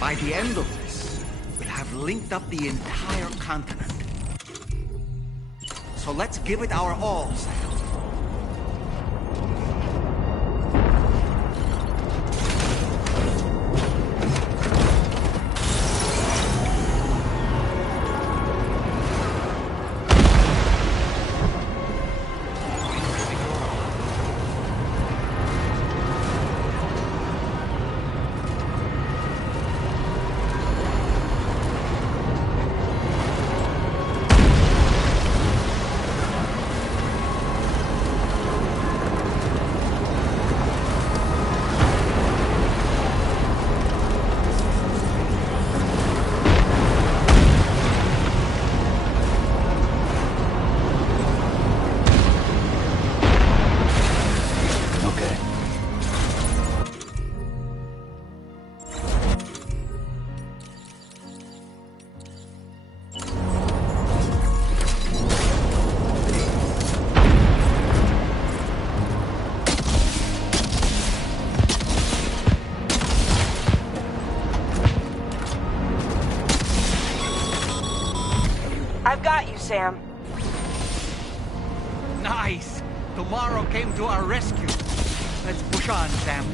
By the end of this, we'll have linked up the entire continent. So let's give it our all, Sam. I've got you, Sam. Nice! Tomorrow came to our rescue. Let's push on, Sam.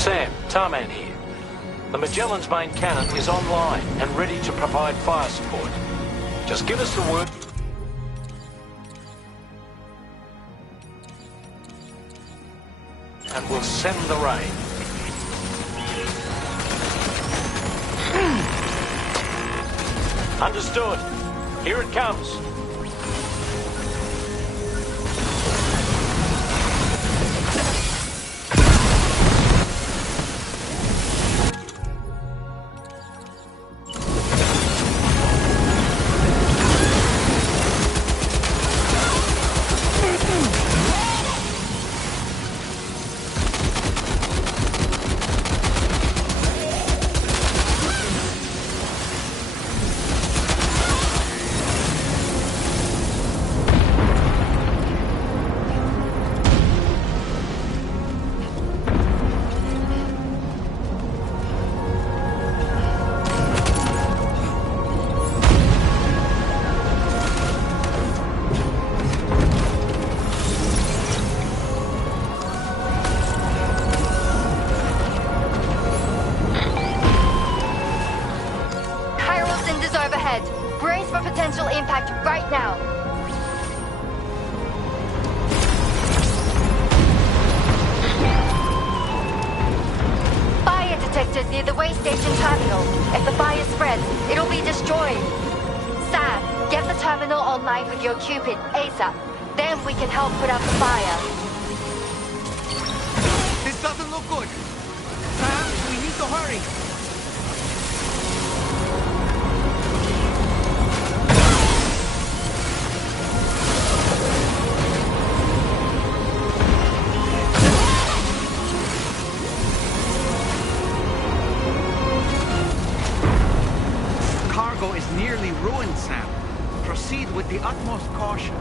Sam, Tarman here. The Magellan's main cannon is online and ready to provide fire support. Just give us the word. And we'll send the rain. Understood. Here it comes. Near the way station terminal. If the fire spreads, it'll be destroyed. Sam, get the terminal online with your Cupid ASAP. Then we can help put out the fire. This doesn't look good. Sam, we need to hurry. Is nearly ruined, Sam. Proceed with the utmost caution.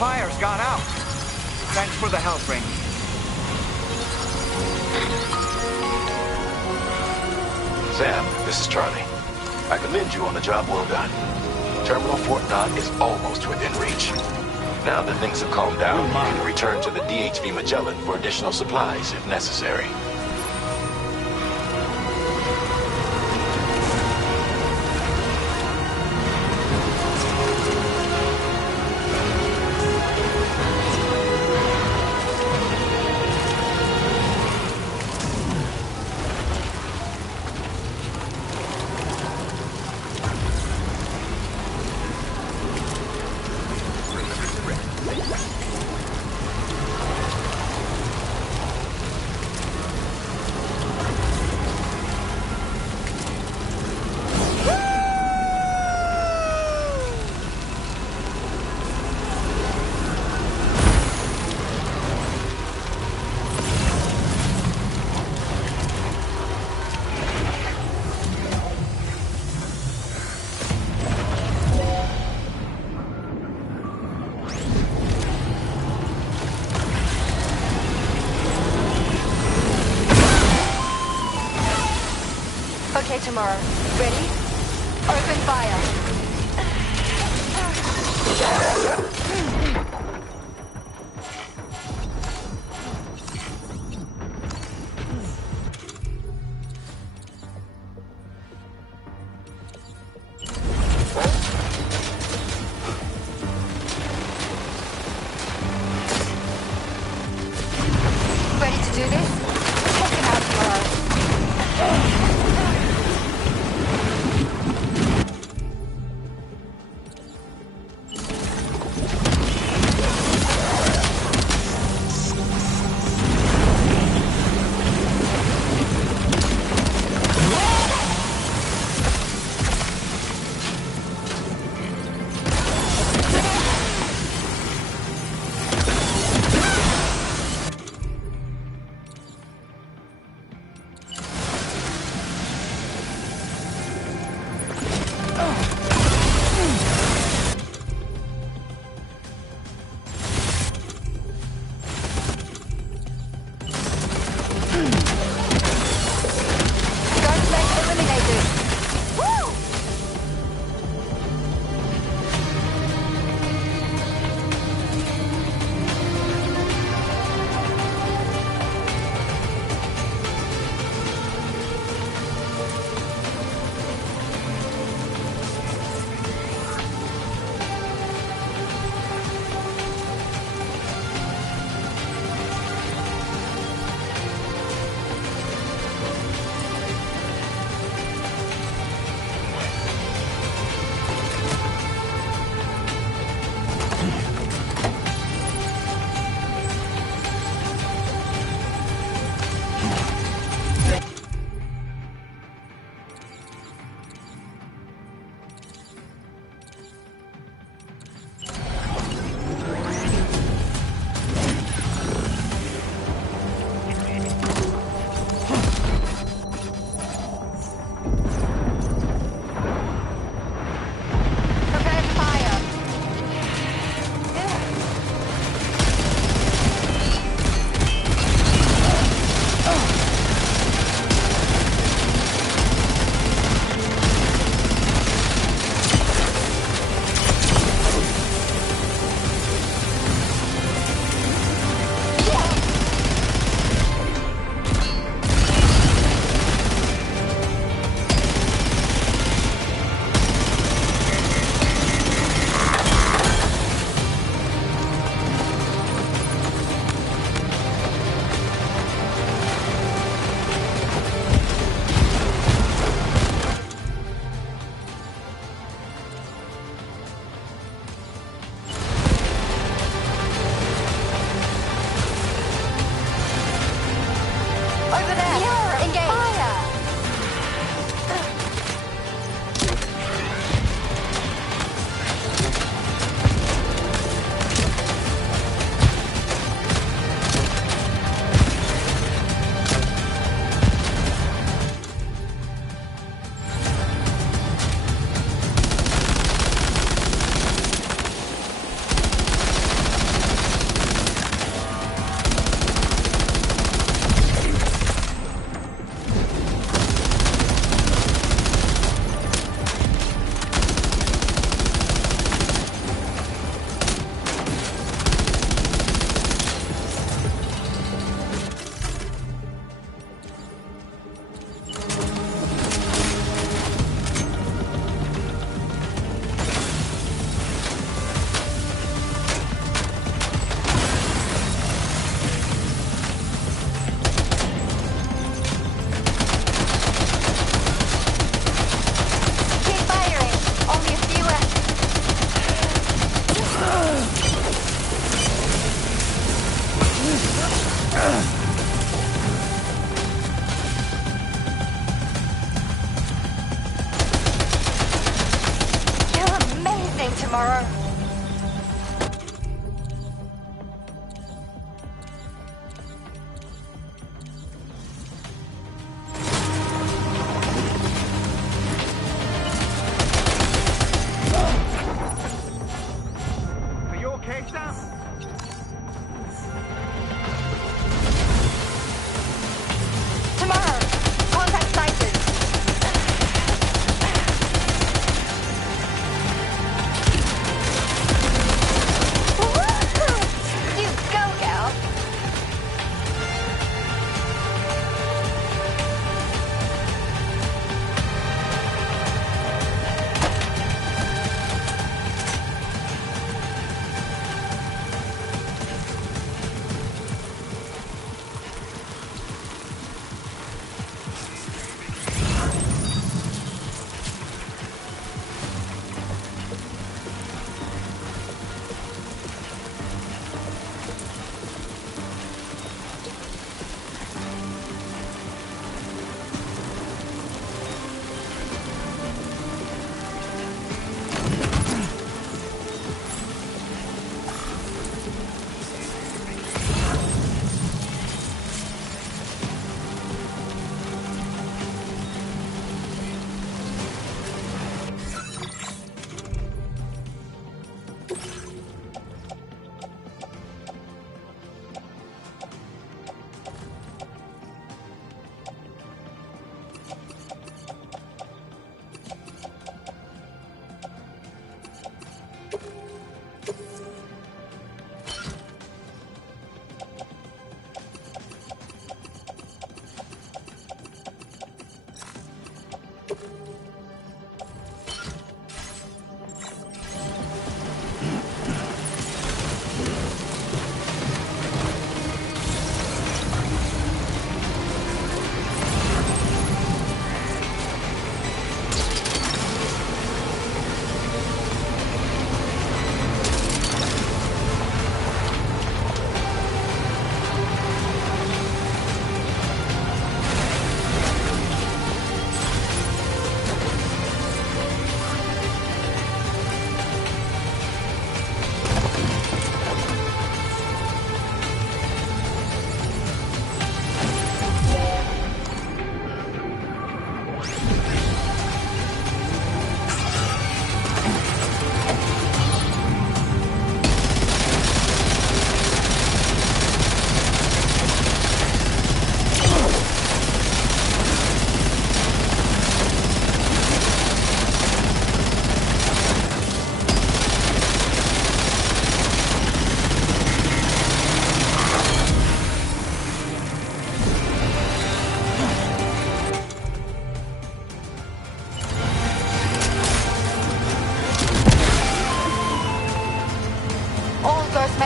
fire's gone out. Thanks for the help, Rainey. Sam, this is Charlie. I commend you on the job well done. Terminal Fort Knott is almost within reach. Now that things have calmed down, you can return to the DHV Magellan for additional supplies if necessary. Okay, tomorrow. Ready? Open fire. Ready to do this? Check him out tomorrow.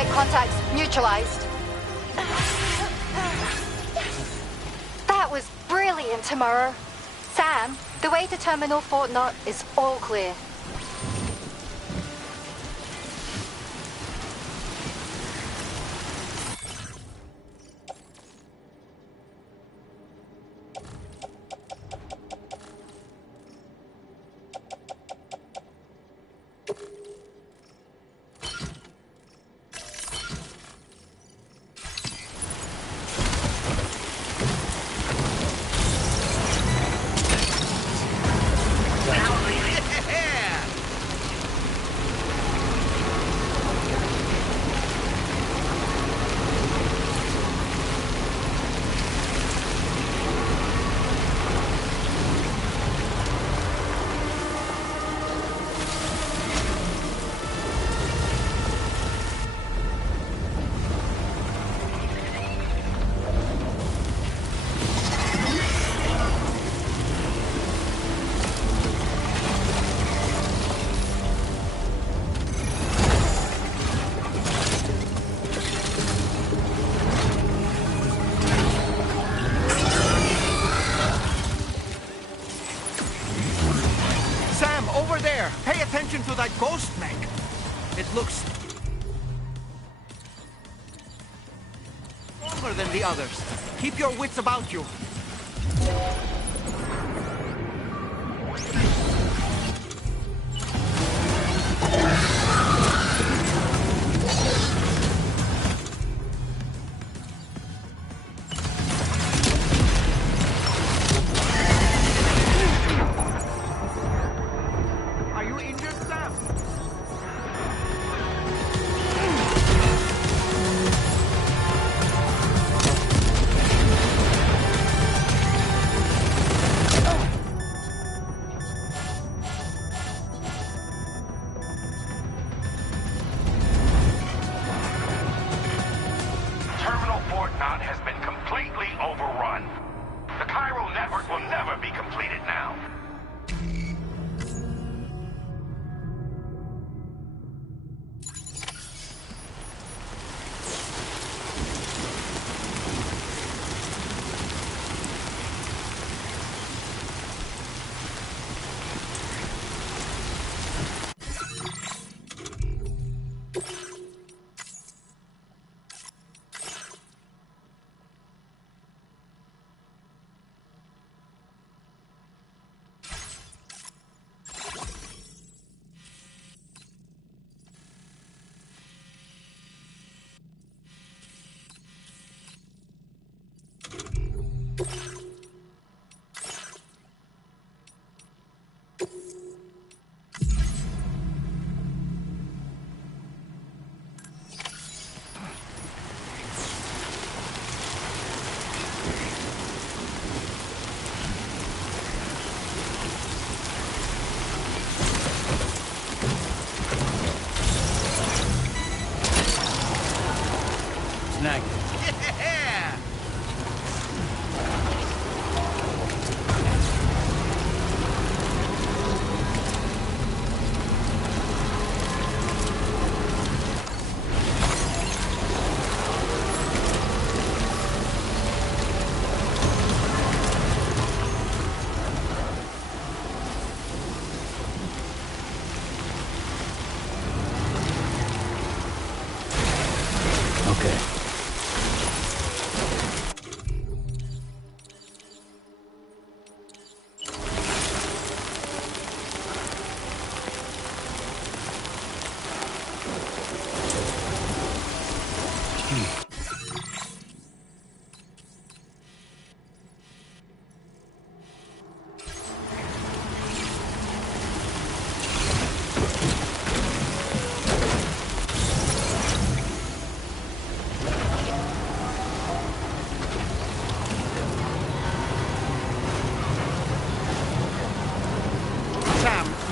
Satellite contacts neutralized. That was brilliant, Tomorrow. Sam, the way to Terminal Fort Knott is all clear. To that ghost mech. It looks stronger than the others. Keep your wits about you.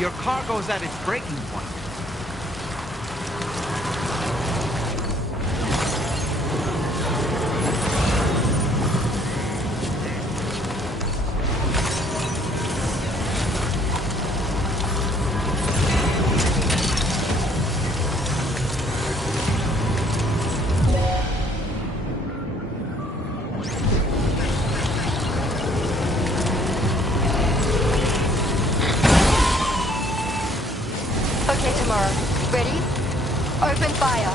Your cargo's at its breaking point. Ready? Open fire.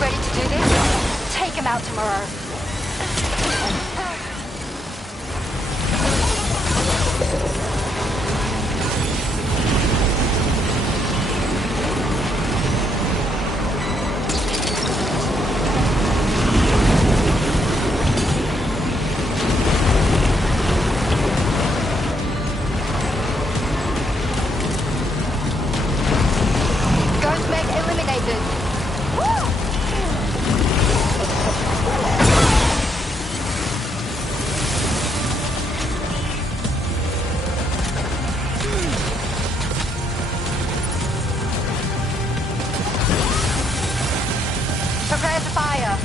Ready to do this? Take him out tomorrow. Prepare to fire.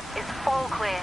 Alpha is all clear.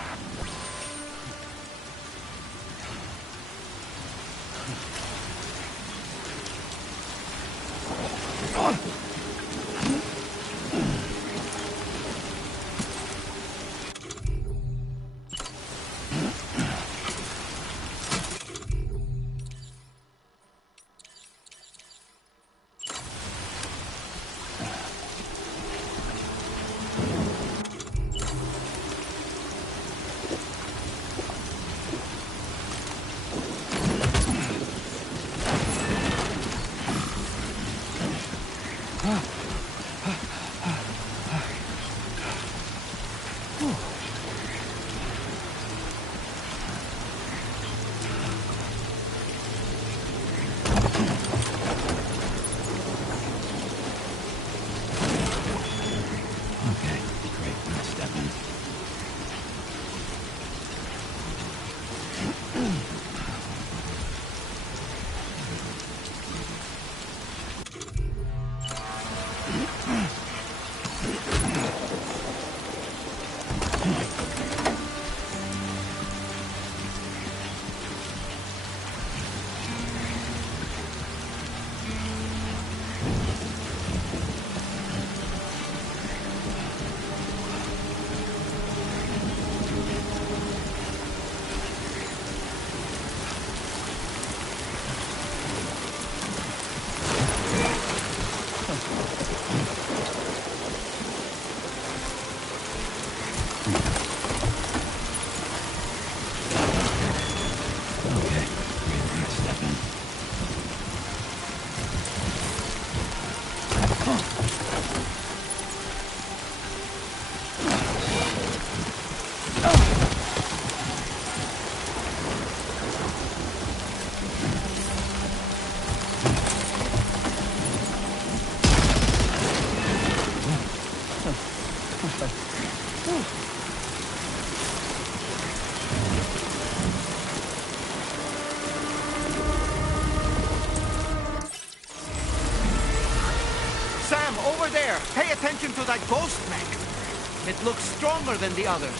Pay attention to that ghost mech. It looks stronger than the others.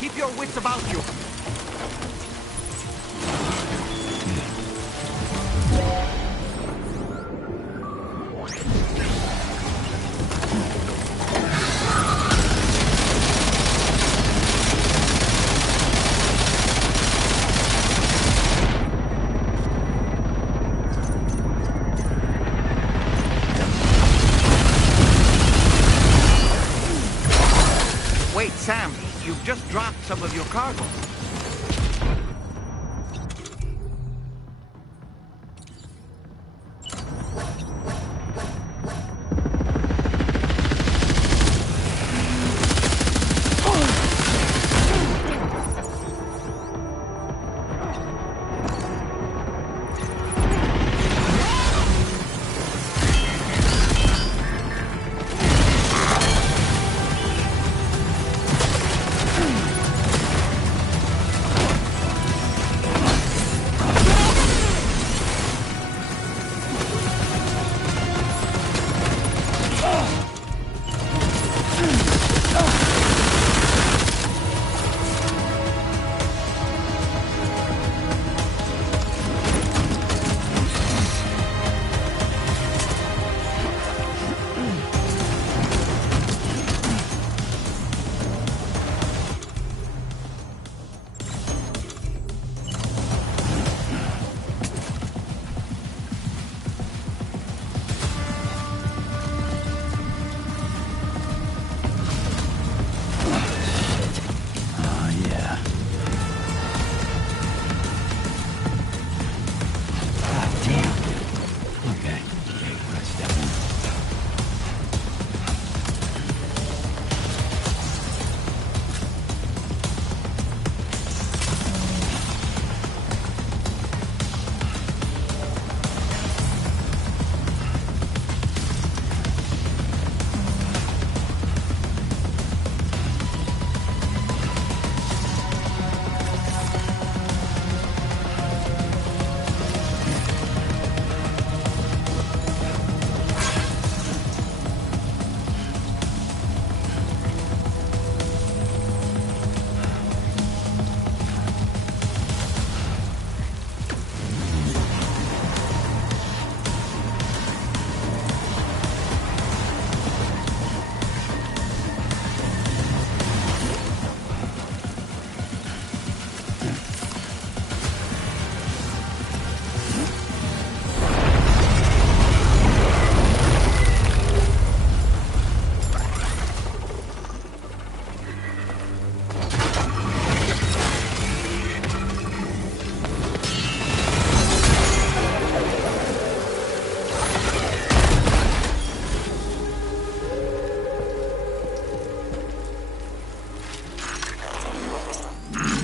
Keep your wits about you. Wait, Sam, you've just dropped some of your cargo.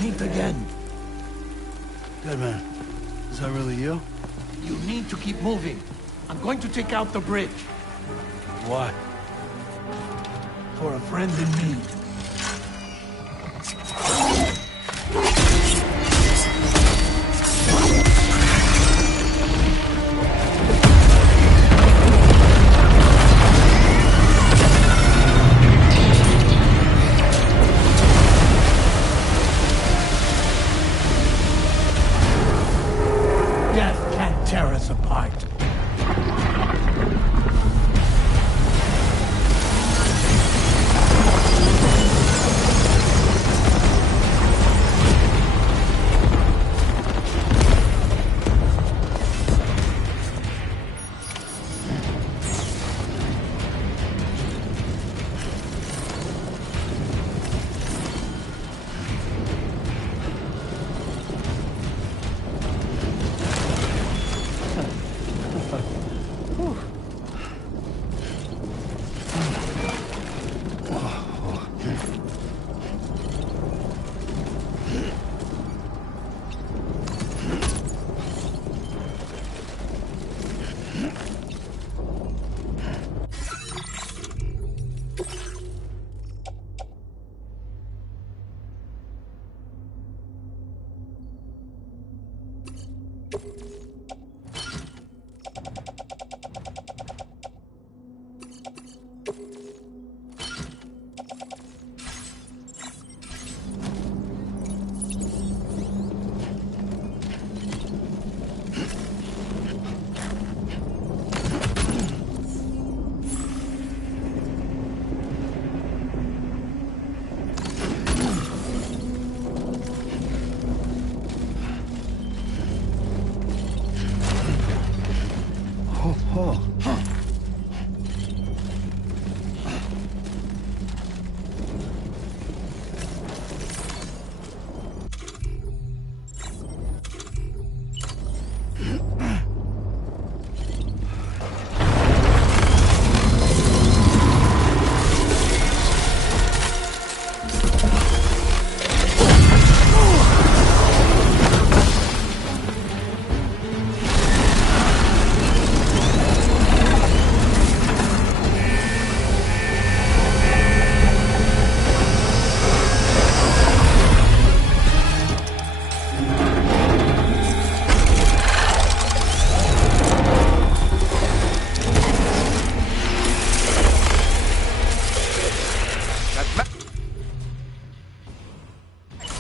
meet again. Good man. Is that really you? You need to keep moving. I'm going to take out the bridge. Why? For a friend in need. Death can't tear us apart.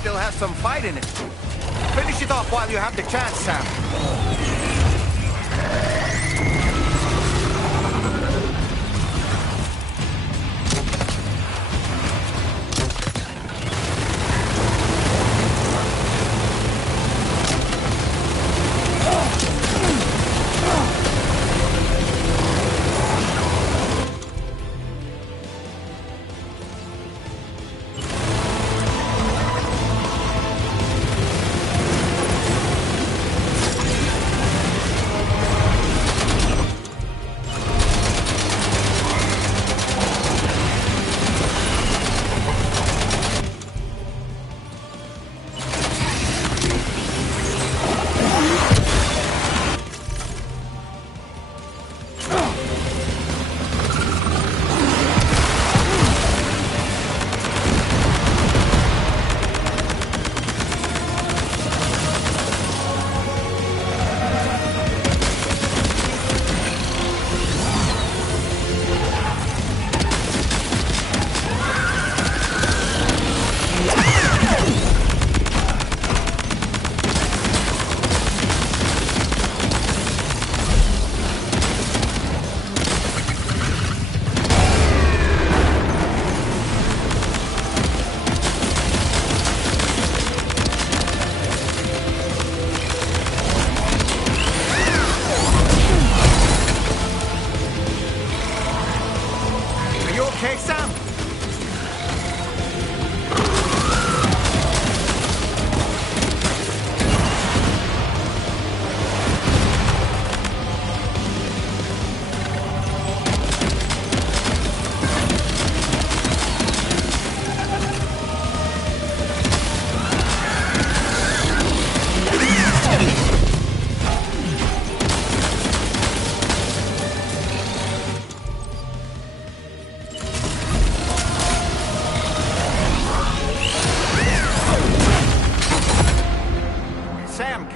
Still has some fight in it. Finish it off while you have the chance, Sam.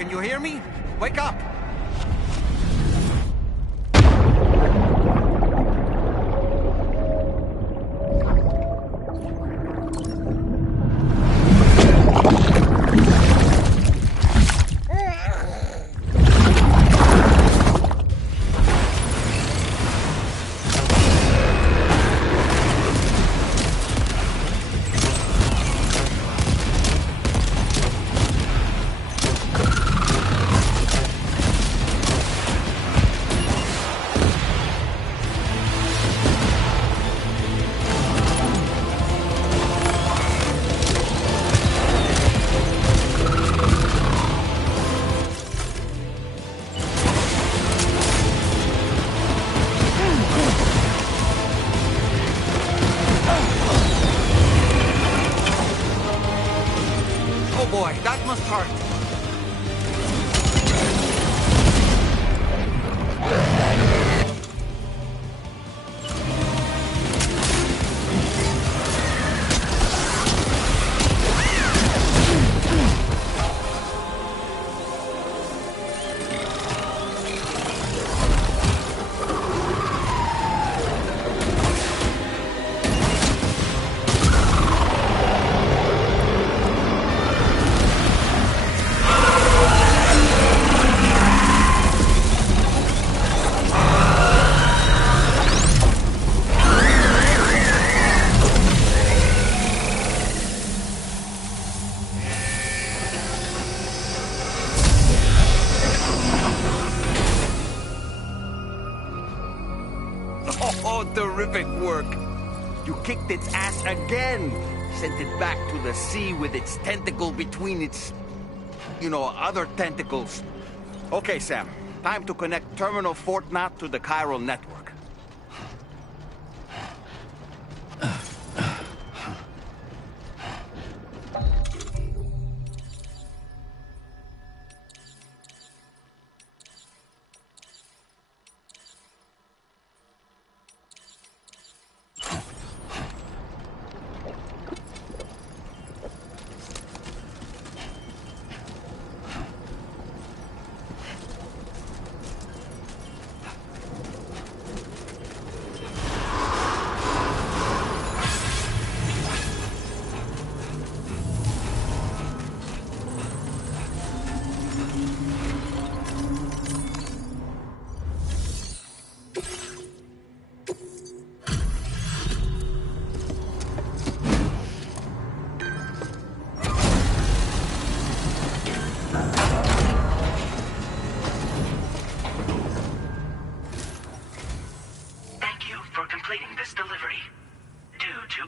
can you hear me? Wake up! Boy, that must hurt. Oh, terrific work. You kicked its ass again. Sent it back to the sea with its tentacle between its, other tentacles. Okay, Sam. Time to connect Terminal Fort Knot to the chiral network.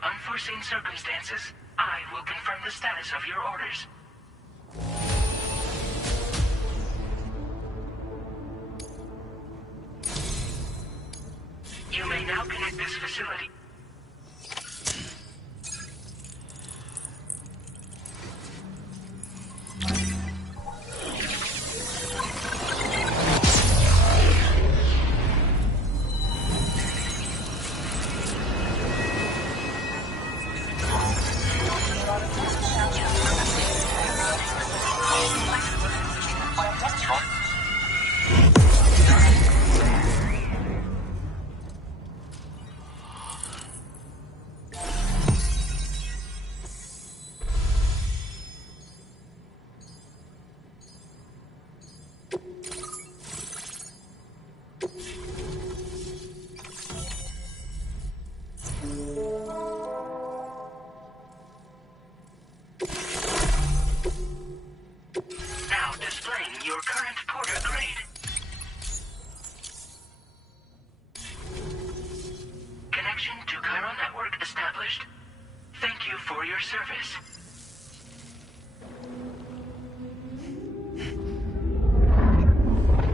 Unforeseen circumstances, I will confirm the status of your orders. You may now connect this facility.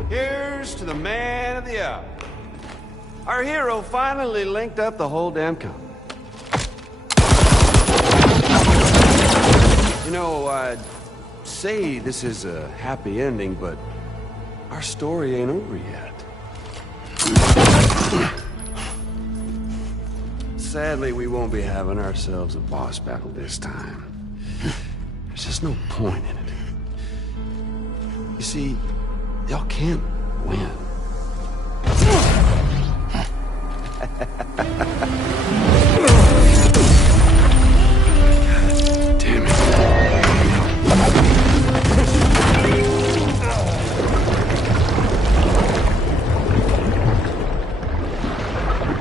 Here's to the man of the hour. Our hero finally linked up the whole damn company. I'd say this is a happy ending, but our story ain't over yet. Sadly, we won't be having ourselves a boss battle this time. There's just no point in it. You see, y'all can't win. Damn it.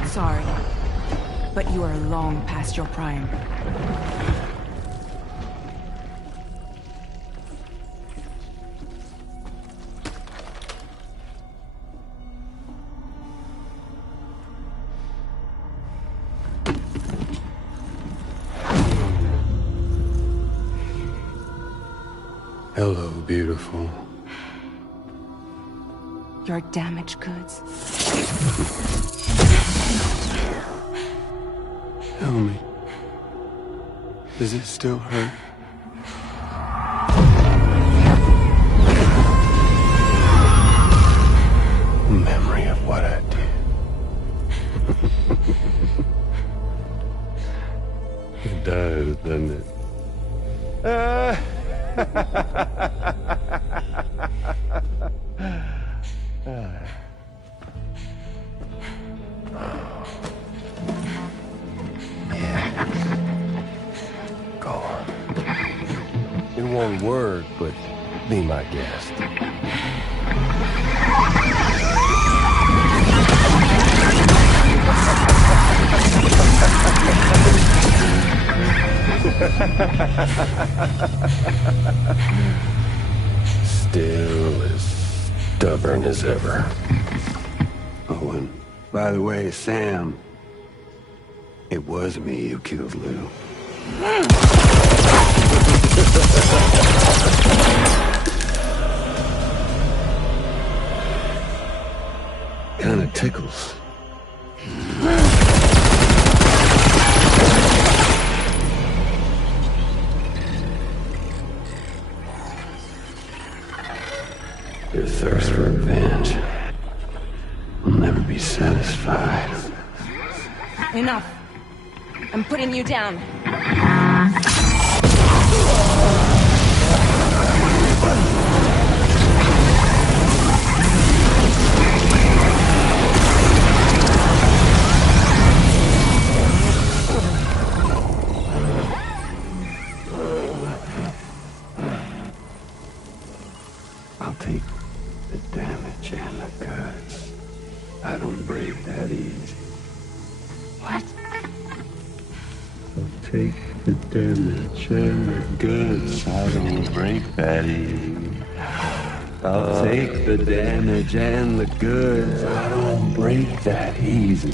Sorry, but you are long past your prime. Hello, beautiful. Your damaged goods. Tell me, does it still hurt? Memory of what I did. It does, doesn't it? Go on. In one word, but be my guest. Still as stubborn as ever. Oh, and by the way, Sam, it was me who killed Lou. Kinda tickles. Your thirst for revenge will never be satisfied. Enough. I'm putting you down. I'll take the damage and the goods. I don't break that easy. What? I'll take the damage and the goods. I don't break that easy. I'll take the damage and the goods. I don't break that easy.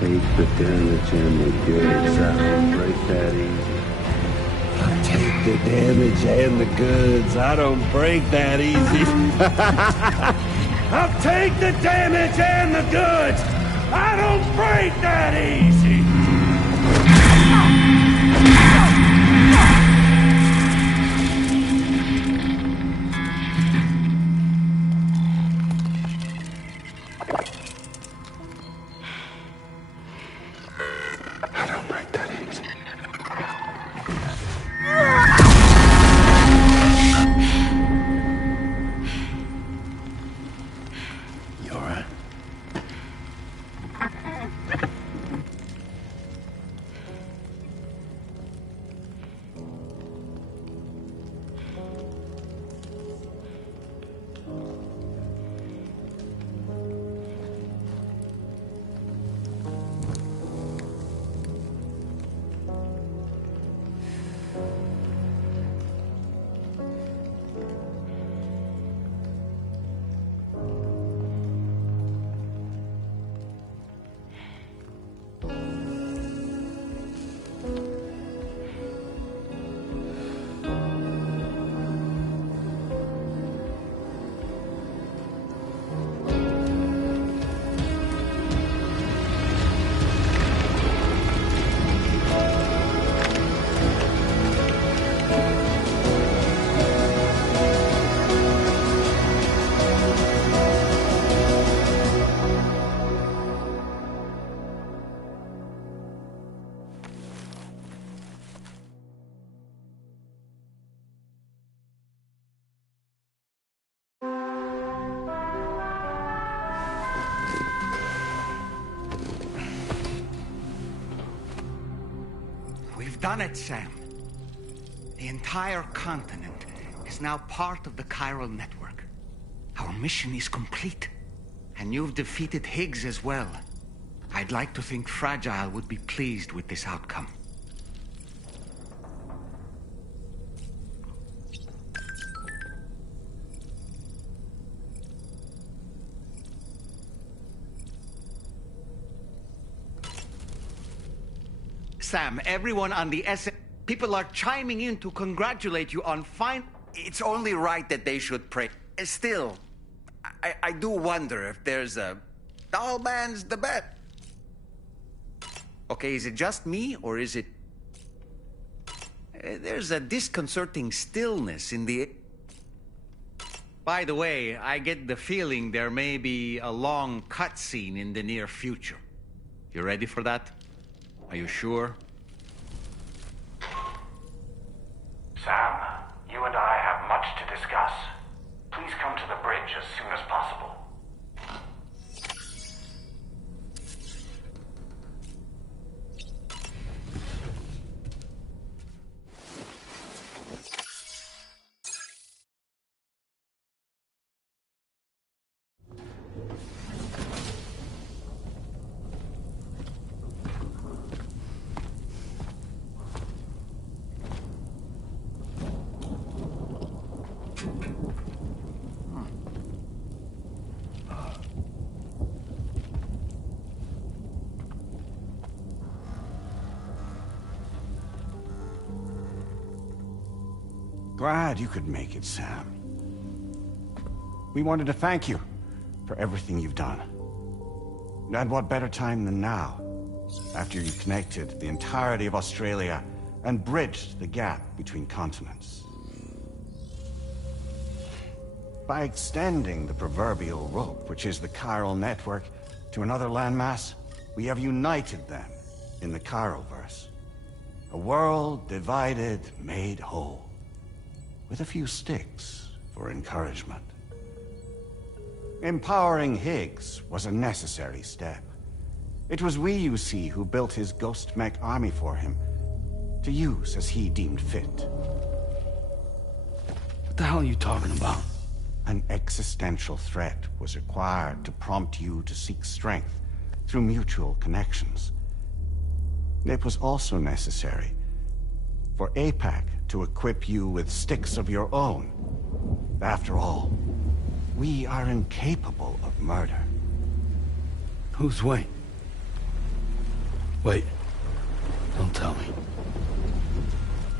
Take the damage and the goods. I don't break that easy. I'll take the damage and the goods. I don't break that easy. I'll take the damage and the goods. I don't break that easy. We've done it, Sam. The entire continent is now part of the chiral network. Our mission is complete. And you've defeated Higgs as well. I'd like to think Fragile would be pleased with this outcome. Sam, everyone on the people are chiming in to congratulate you on It's only right that they should pray. Still, I do wonder if there's a... All man's the bet. Okay, is it just me, or is it... There's a disconcerting stillness in the... By the way, I get the feeling there may be a long cutscene in the near future. You ready for that? Are you sure? Sam, you and I have much to discuss. Please come to the bridge as soon as possible. Glad you could make it, Sam. We wanted to thank you for everything you've done. And what better time than now, after you connected the entirety of Australia and bridged the gap between continents. By extending the proverbial rope, which is the chiral network, to another landmass, we have united them in the Chiroverse. A world divided, made whole. With a few sticks for encouragement. Empowering Higgs was a necessary step. It was we, you see, who built his ghost mech army for him, to use as he deemed fit. What the hell are you talking about? An existential threat was required to prompt you to seek strength through mutual connections. It was also necessary for APAC to equip you with sticks of your own. After all, we are incapable of murder. Who's we? Wait. Don't tell me.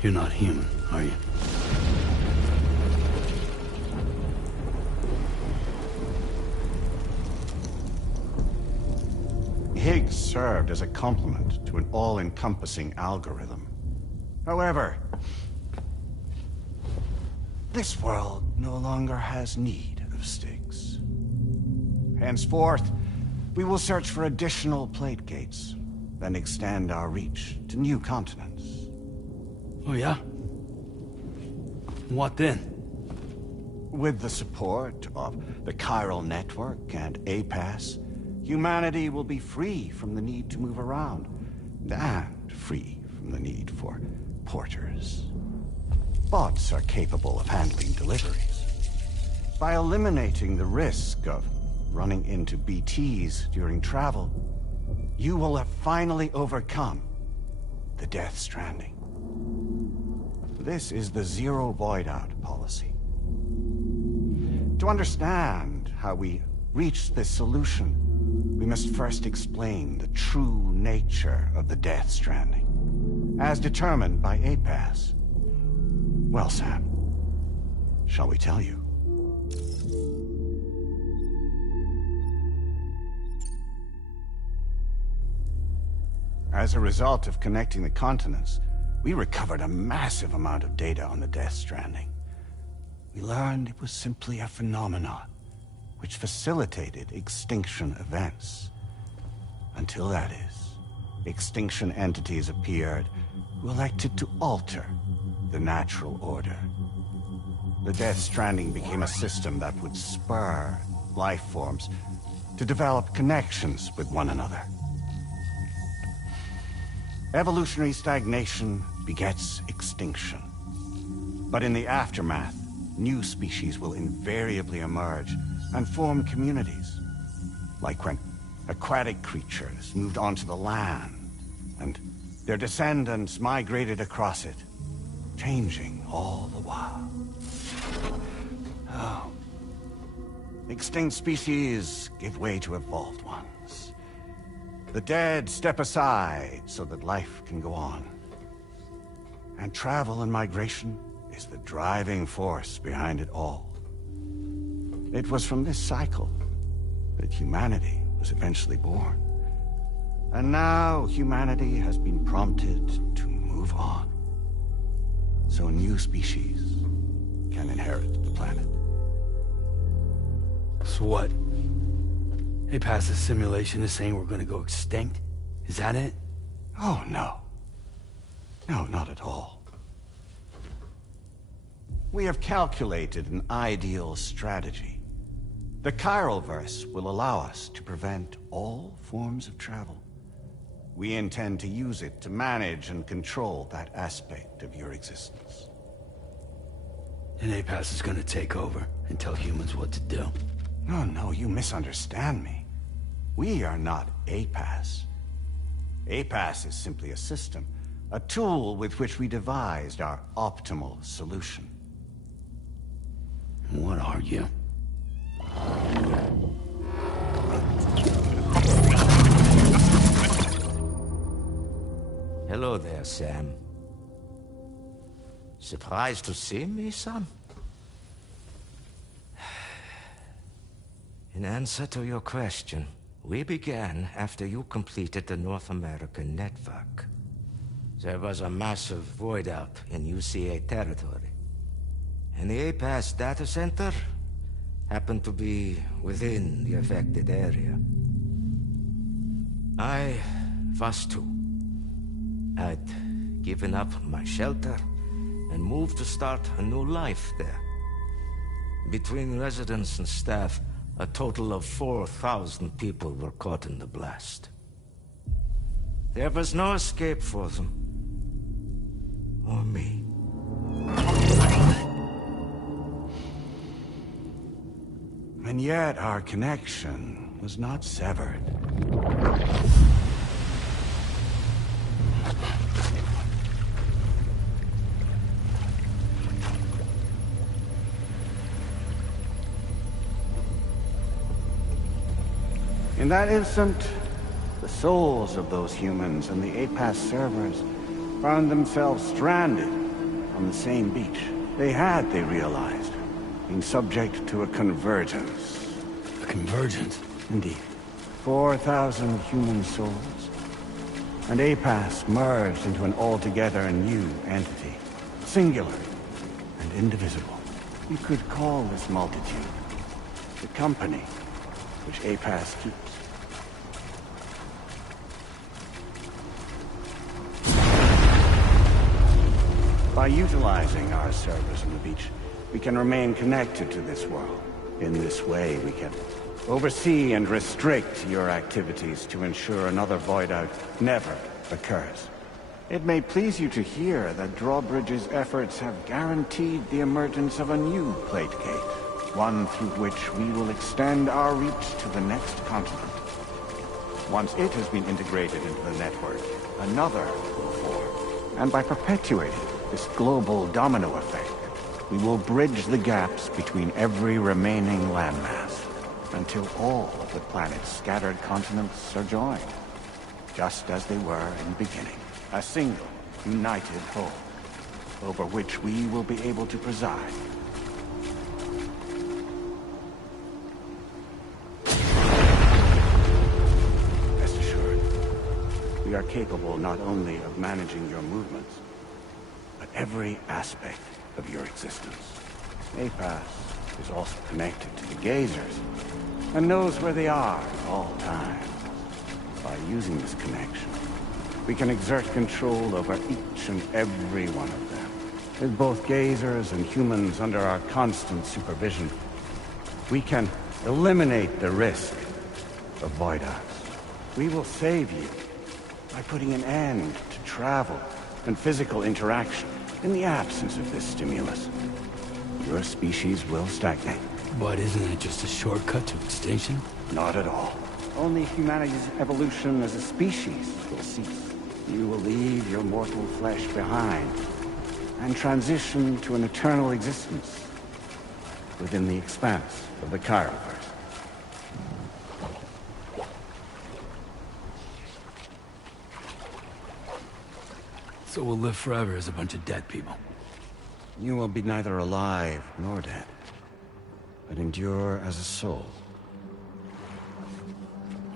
You're not human, are you? Higgs served as a complement to an all-encompassing algorithm. However, this world no longer has need of sticks. Henceforth, we will search for additional plate gates, then extend our reach to new continents. Oh yeah? What then? With the support of the chiral network and APAS, humanity will be free from the need to move around, and free from the need for porters. Bots are capable of handling deliveries. By eliminating the risk of running into BTs during travel, you will have finally overcome the Death Stranding. This is the Zero Void-Out policy. To understand how we reached this solution, we must first explain the true nature of the Death Stranding, as determined by APAS. Well, Sam, shall we tell you? As a result of connecting the continents, we recovered a massive amount of data on the Death Stranding. We learned it was simply a phenomenon which facilitated extinction events. Until that is, extinction entities appeared who elected to alter the natural order. The Death Stranding became a system that would spur life forms to develop connections with one another. Evolutionary stagnation begets extinction. But in the aftermath, new species will invariably emerge and form communities. Like when aquatic creatures moved onto the land, and their descendants migrated across it, changing all the while. Oh. Extinct species give way to evolved ones. The dead step aside so that life can go on. And travel and migration is the driving force behind it all. It was from this cycle that humanity was eventually born. And now humanity has been prompted to move on. So new species can inherit the planet. So what? APAS's simulation is saying we're gonna go extinct? Is that it? Oh, no. No, not at all. We have calculated an ideal strategy. The Chiralverse will allow us to prevent all forms of travel. We intend to use it to manage and control that aspect of your existence. And APAS is gonna take over and tell humans what to do. No, you misunderstand me. We are not APAS. APAS is simply a system, a tool with which we devised our optimal solution. What are you? Hello there, Sam. Surprised to see me, son? In answer to your question, we began after you completed the North American network. There was a massive void out in UCA territory, and the APAS data center happened to be within the affected area. I was too. I'd given up my shelter and moved to start a new life there. Between residents and staff, a total of 4,000 people were caught in the blast. There was no escape for them. Or me. And yet our connection was not severed. In that instant, the souls of those humans and the APAS servers found themselves stranded on the same beach. They realized, being subject to a convergence. A convergence? Indeed. 4,000 human souls. And APAS merged into an altogether new entity. Singular and indivisible. You could call this multitude the company which APAS keeps. By utilizing our servers on the beach, we can remain connected to this world. In this way, we can oversee and restrict your activities to ensure another void out never occurs. It may please you to hear that Drawbridge's efforts have guaranteed the emergence of a new plate gate, one through which we will extend our reach to the next continent. Once it has been integrated into the network, another will form. And by perpetuating this global domino effect, we will bridge the gaps between every remaining landmass until all of the planet's scattered continents are joined, just as they were in the beginning. A single, united whole, over which we will be able to preside. Rest assured, we are capable not only of managing your movements, but every aspect of your existence. APAS is also connected to the Gazers, and knows where they are at all times. By using this connection, we can exert control over each and every one of them. With both Gazers and humans under our constant supervision, we can eliminate the risk of void outs. We will save you by putting an end to travel and physical interaction. In the absence of this stimulus, your species will stagnate. But isn't it just a shortcut to extinction? Not at all. Only humanity's evolution as a species will cease. You will leave your mortal flesh behind and transition to an eternal existence within the expanse of the Chiroverse. So we'll live forever as a bunch of dead people. You will be neither alive nor dead, but endure as a soul.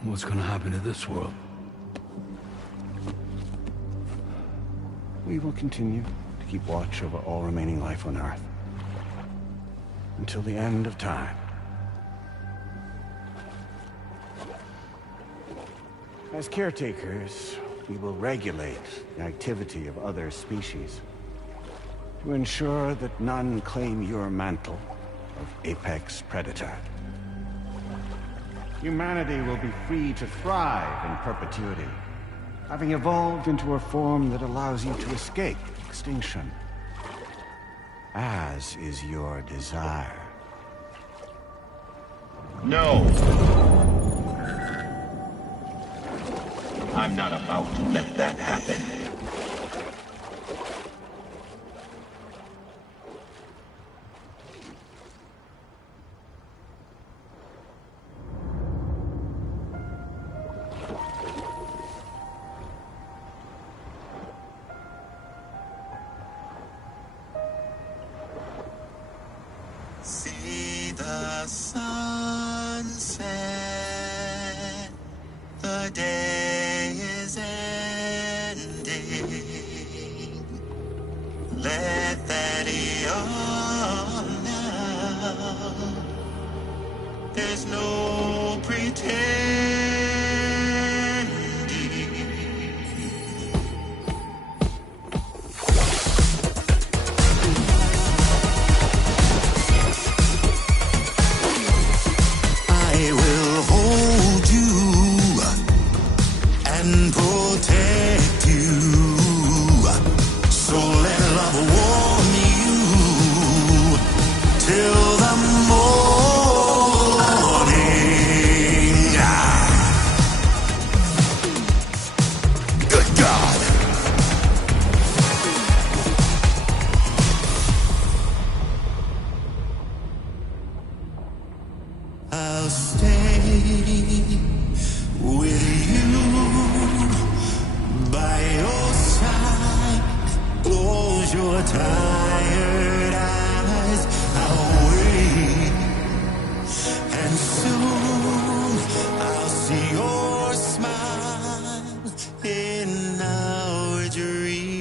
What's gonna happen to this world? We will continue to keep watch over all remaining life on Earth until the end of time. As caretakers, we will regulate the activity of other species to ensure that none claim your mantle of apex predator. Humanity will be free to thrive in perpetuity, having evolved into a form that allows you to escape extinction, as is your desire. No! I'm not about to let that happen. See the sunset, the day is ending. Let that yawn now. There's no pretending. I will hold you and protect you. So let love warm you till the morning. Good God. I'll stay with you by your side. Close your tired eyes. I'll wait, and soon I'll see your smile in our dream.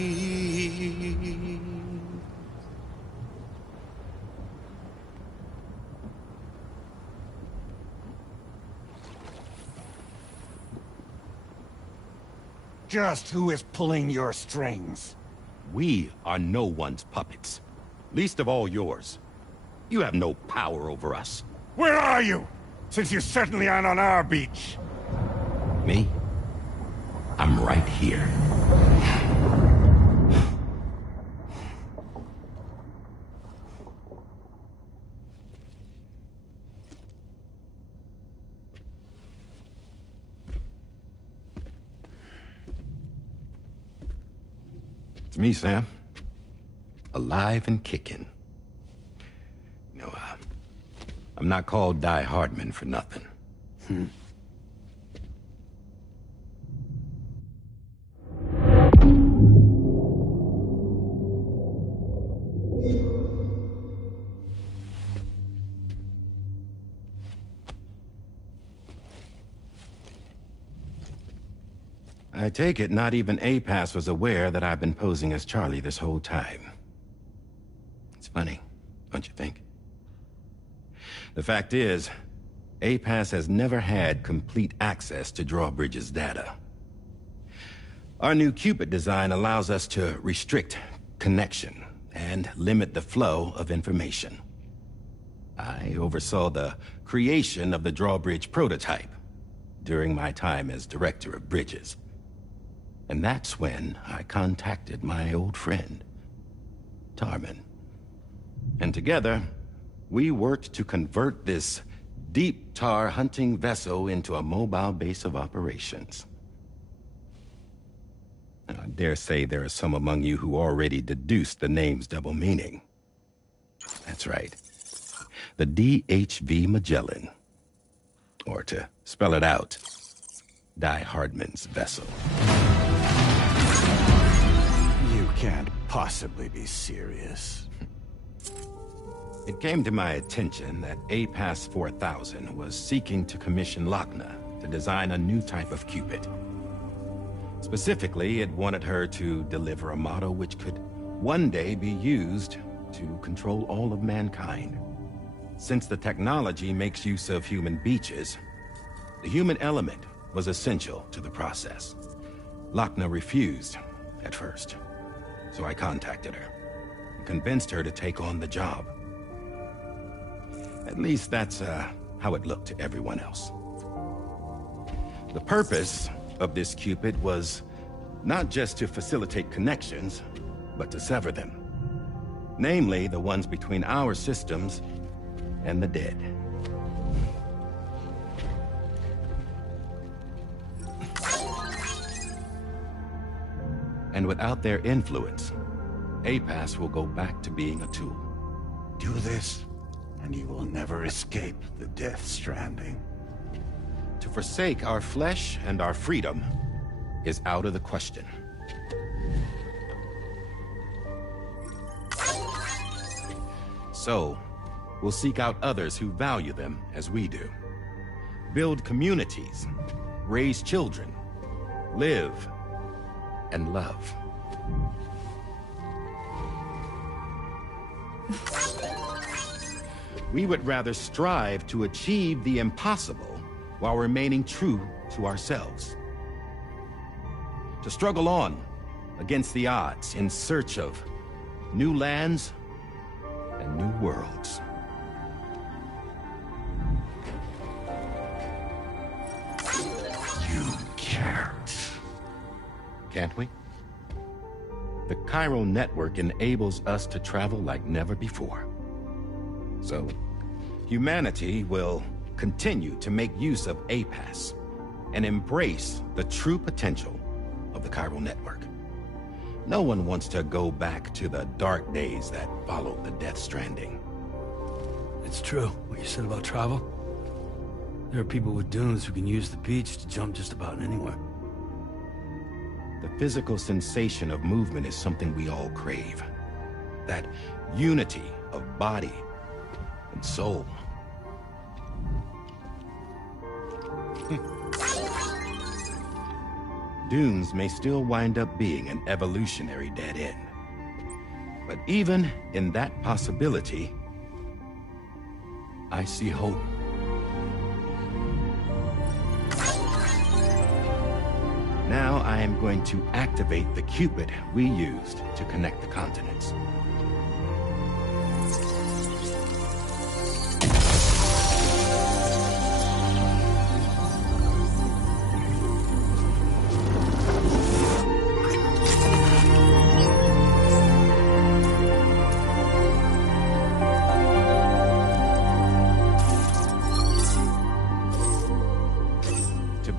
Just who is pulling your strings? We are no one's puppets. Least of all yours. You have no power over us. Where are you? Since you certainly aren't on our beach. Me? I'm right here. It's me, Sam. Alive and kicking. I'm not called Die Hardman for nothing. I take it not even APAS was aware that I've been posing as Charlie this whole time. It's funny, don't you think? The fact is, APAS has never had complete access to Drawbridge's data. Our new Cupid design allows us to restrict connection and limit the flow of information. I oversaw the creation of the Drawbridge prototype during my time as Director of Bridges. And that's when I contacted my old friend, Tarman. And together, we worked to convert this deep tar hunting vessel into a mobile base of operations. And I dare say there are some among you who already deduced the name's double meaning. That's right. The DHV Magellan. Or to spell it out, Die Hardman's vessel. You can't possibly be serious. It came to my attention that APAS 4000 was seeking to commission Lochna to design a new type of Cupid. Specifically, it wanted her to deliver a model which could one day be used to control all of mankind. Since the technology makes use of human beaches, the human element was essential to the process. Lochna refused at first, so I contacted her and convinced her to take on the job. At least that's how it looked to everyone else. The purpose of this Cupid was not just to facilitate connections, but to sever them. Namely, the ones between our systems and the dead. And without their influence, APAS will go back to being a tool. Do this, and you will never escape the death stranding. To forsake our flesh and our freedom is out of the question. So, we'll seek out others who value them as we do. Build communities, raise children, live, and love. We would rather strive to achieve the impossible while remaining true to ourselves. To struggle on against the odds in search of new lands and new worlds. You can't. Can't we? The chiral network enables us to travel like never before. So, humanity will continue to make use of APAS and embrace the true potential of the chiral network. No one wants to go back to the dark days that followed the Death Stranding. It's true, what you said about travel. There are people with dunes who can use the beach to jump just about anywhere. The physical sensation of movement is something we all crave. That unity of body and soul. Dunes may still wind up being an evolutionary dead end. But even in that possibility, I see hope. Now I am going to activate the Cupid we used to connect the continents.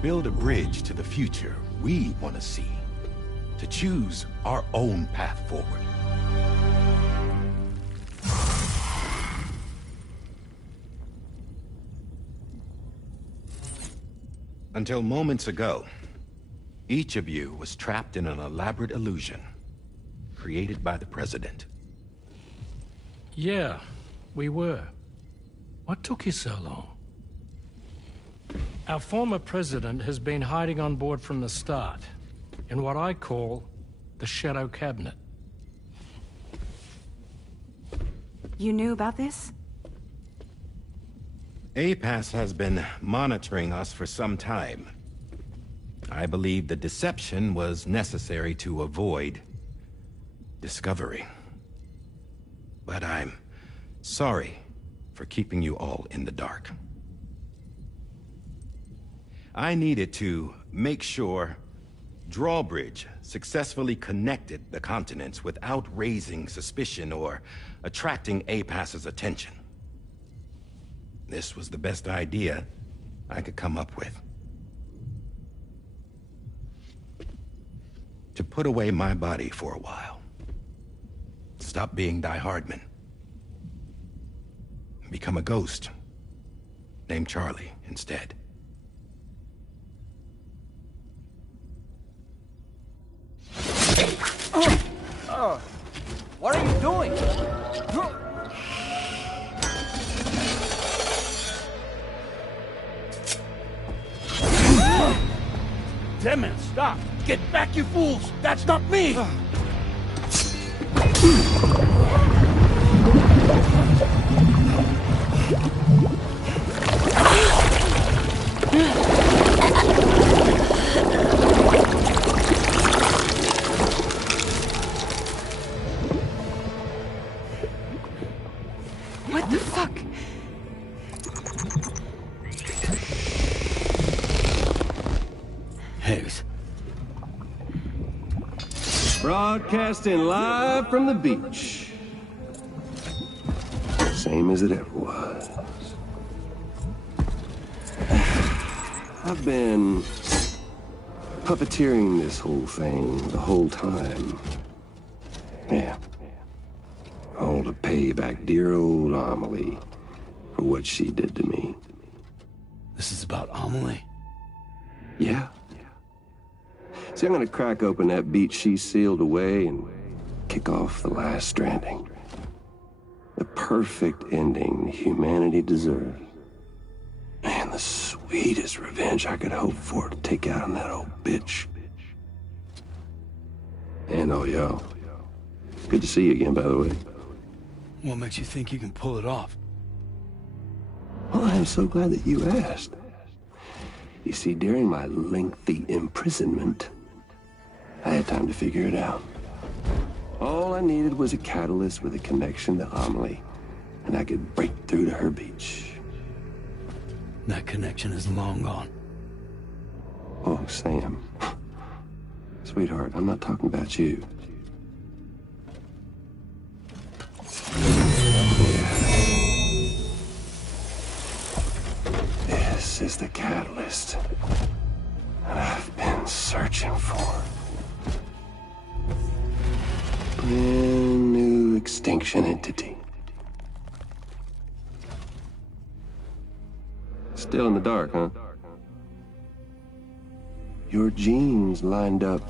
Build a bridge to the future we want to see, to choose our own path forward. Until moments ago, each of you was trapped in an elaborate illusion created by the President. Yeah, we were. What took you so long? Our former president has been hiding on board from the start, in what I call the Shadow Cabinet. You knew about this? APAS has been monitoring us for some time. I believe the deception was necessary to avoid discovery. But I'm sorry for keeping you all in the dark. I needed to make sure Drawbridge successfully connected the continents without raising suspicion or attracting APAS's attention. This was the best idea I could come up with. To put away my body for a while. Stop being Die Hardman. Become a ghost. Named Charlie instead. What are you doing? Damn it, stop! Get back, you fools! That's not me! What the fuck? Higgs. Broadcasting live from the beach. Same as it ever was. I've been puppeteering this whole thing the whole time. Yeah. All to pay back dear old Amelie for what she did to me. This is about Amelie? Yeah. See, I'm gonna crack open that beach she sealed away and kick off the last Stranding. The perfect ending humanity deserves. Man, the sweetest revenge I could hope for to take out on that old bitch. And all y'all. Good to see you again, by the way. What makes you think you can pull it off? Well, I'm so glad that you asked. You see, during my lengthy imprisonment, I had time to figure it out. All I needed was a catalyst with a connection to Amelie, and I could break through to her beach. That connection is long gone. Oh, Sam. Sweetheart, I'm not talking about you. This is the catalyst that I've been searching for. Brand new extinction entity. Still in the dark, huh? Your genes lined up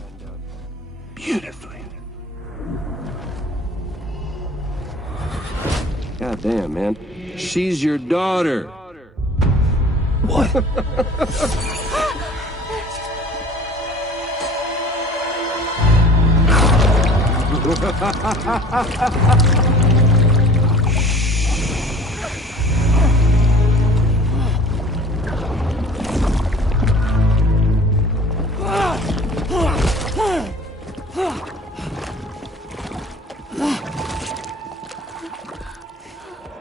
beautifully. God damn, man. She's your daughter. What?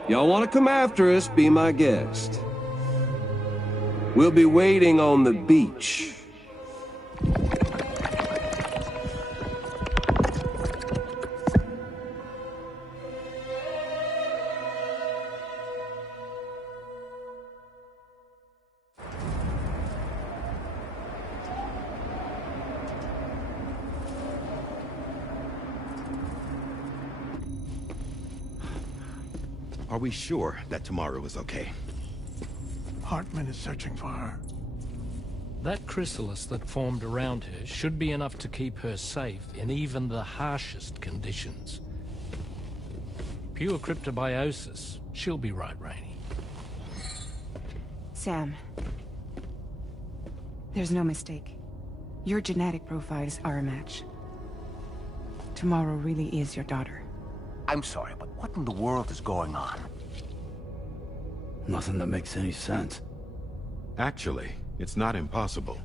Y'all want to come after us, be my guest. We'll be waiting on the beach. Are we sure that tomorrow is okay? Hartman is searching for her. That chrysalis that formed around her should be enough to keep her safe in even the harshest conditions. Pure cryptobiosis. She'll be right, Rainey. Sam. There's no mistake. Your genetic profiles are a match. Tomorrow really is your daughter. I'm sorry, but what in the world is going on? Nothing that makes any sense. Actually, it's not impossible.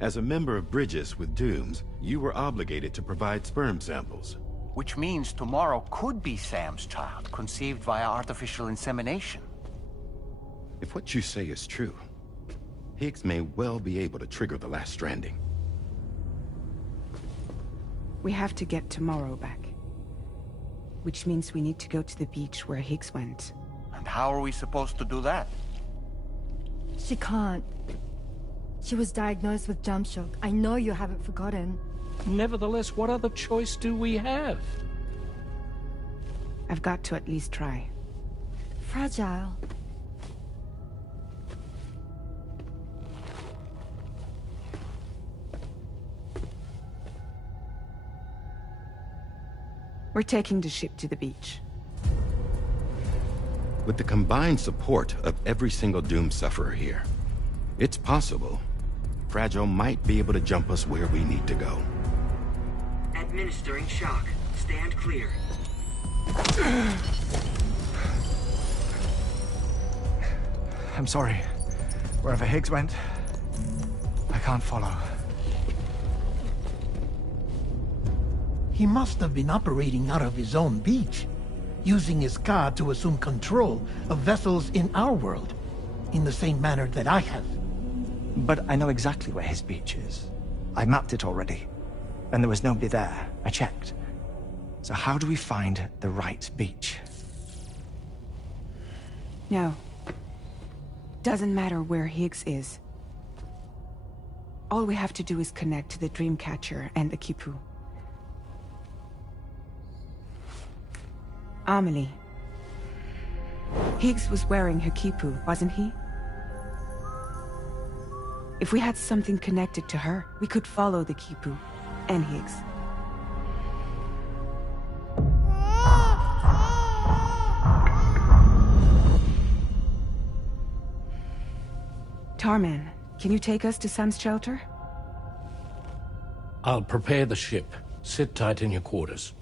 As a member of Bridges with Dooms, you were obligated to provide sperm samples. Which means tomorrow could be Sam's child, conceived via artificial insemination. If what you say is true, Higgs may well be able to trigger the last Stranding. We have to get tomorrow back. Which means we need to go to the beach where Higgs went. And how are we supposed to do that? She can't. She was diagnosed with jump shock. I know you haven't forgotten. Nevertheless, what other choice do we have? I've got to at least try. Fragile. We're taking the ship to the beach. With the combined support of every single Doom sufferer here, it's possible Fragile might be able to jump us where we need to go. Administering shock. Stand clear. I'm sorry. Wherever Higgs went, I can't follow. He must have been operating out of his own beach, using his car to assume control of vessels in our world, in the same manner that I have. But I know exactly where his beach is. I mapped it already, and there was nobody there. I checked. So how do we find the right beach? No. Doesn't matter where Higgs is. All we have to do is connect to the Dreamcatcher and the Kipu. Amelie. Higgs was wearing her Kipu, wasn't he? If we had something connected to her, we could follow the Kipu and Higgs. Tarman, can you take us to Sam's shelter? I'll prepare the ship. Sit tight in your quarters.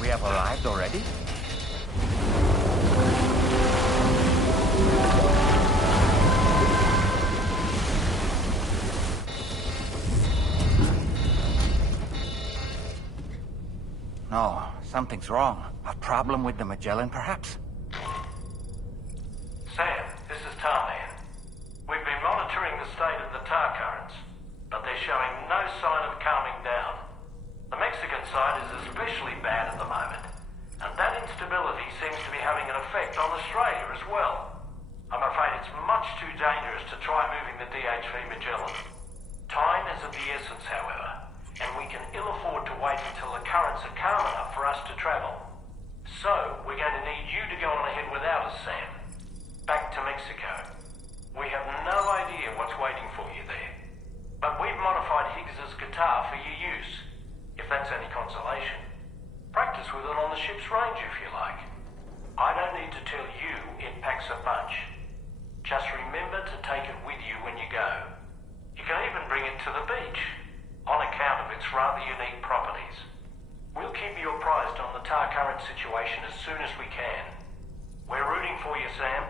We have arrived already? No, something's wrong. A problem with the Magellan, perhaps? Sam, this is Tarman. We've been monitoring the state of the tar currents, but they're showing no sign of calming down. The Mexican side is especially bad at the moment, and that instability seems to be having an effect on Australia as well. I'm afraid it's much too dangerous to try moving the DHV Magellan. Time is of the essence, however, and we can ill afford to wait until the currents are calm enough for us to travel. So, we're going to need you to go on ahead without us, Sam. Back to Mexico. We have no idea what's waiting for you there, but we've modified Higgs's guitar for your use. If that's any consolation. Practice with it on the ship's range if you like. I don't need to tell you it packs a punch. Just remember to take it with you when you go. You can even bring it to the beach, on account of its rather unique properties. We'll keep you apprised on the tar current situation as soon as we can. We're rooting for you, Sam.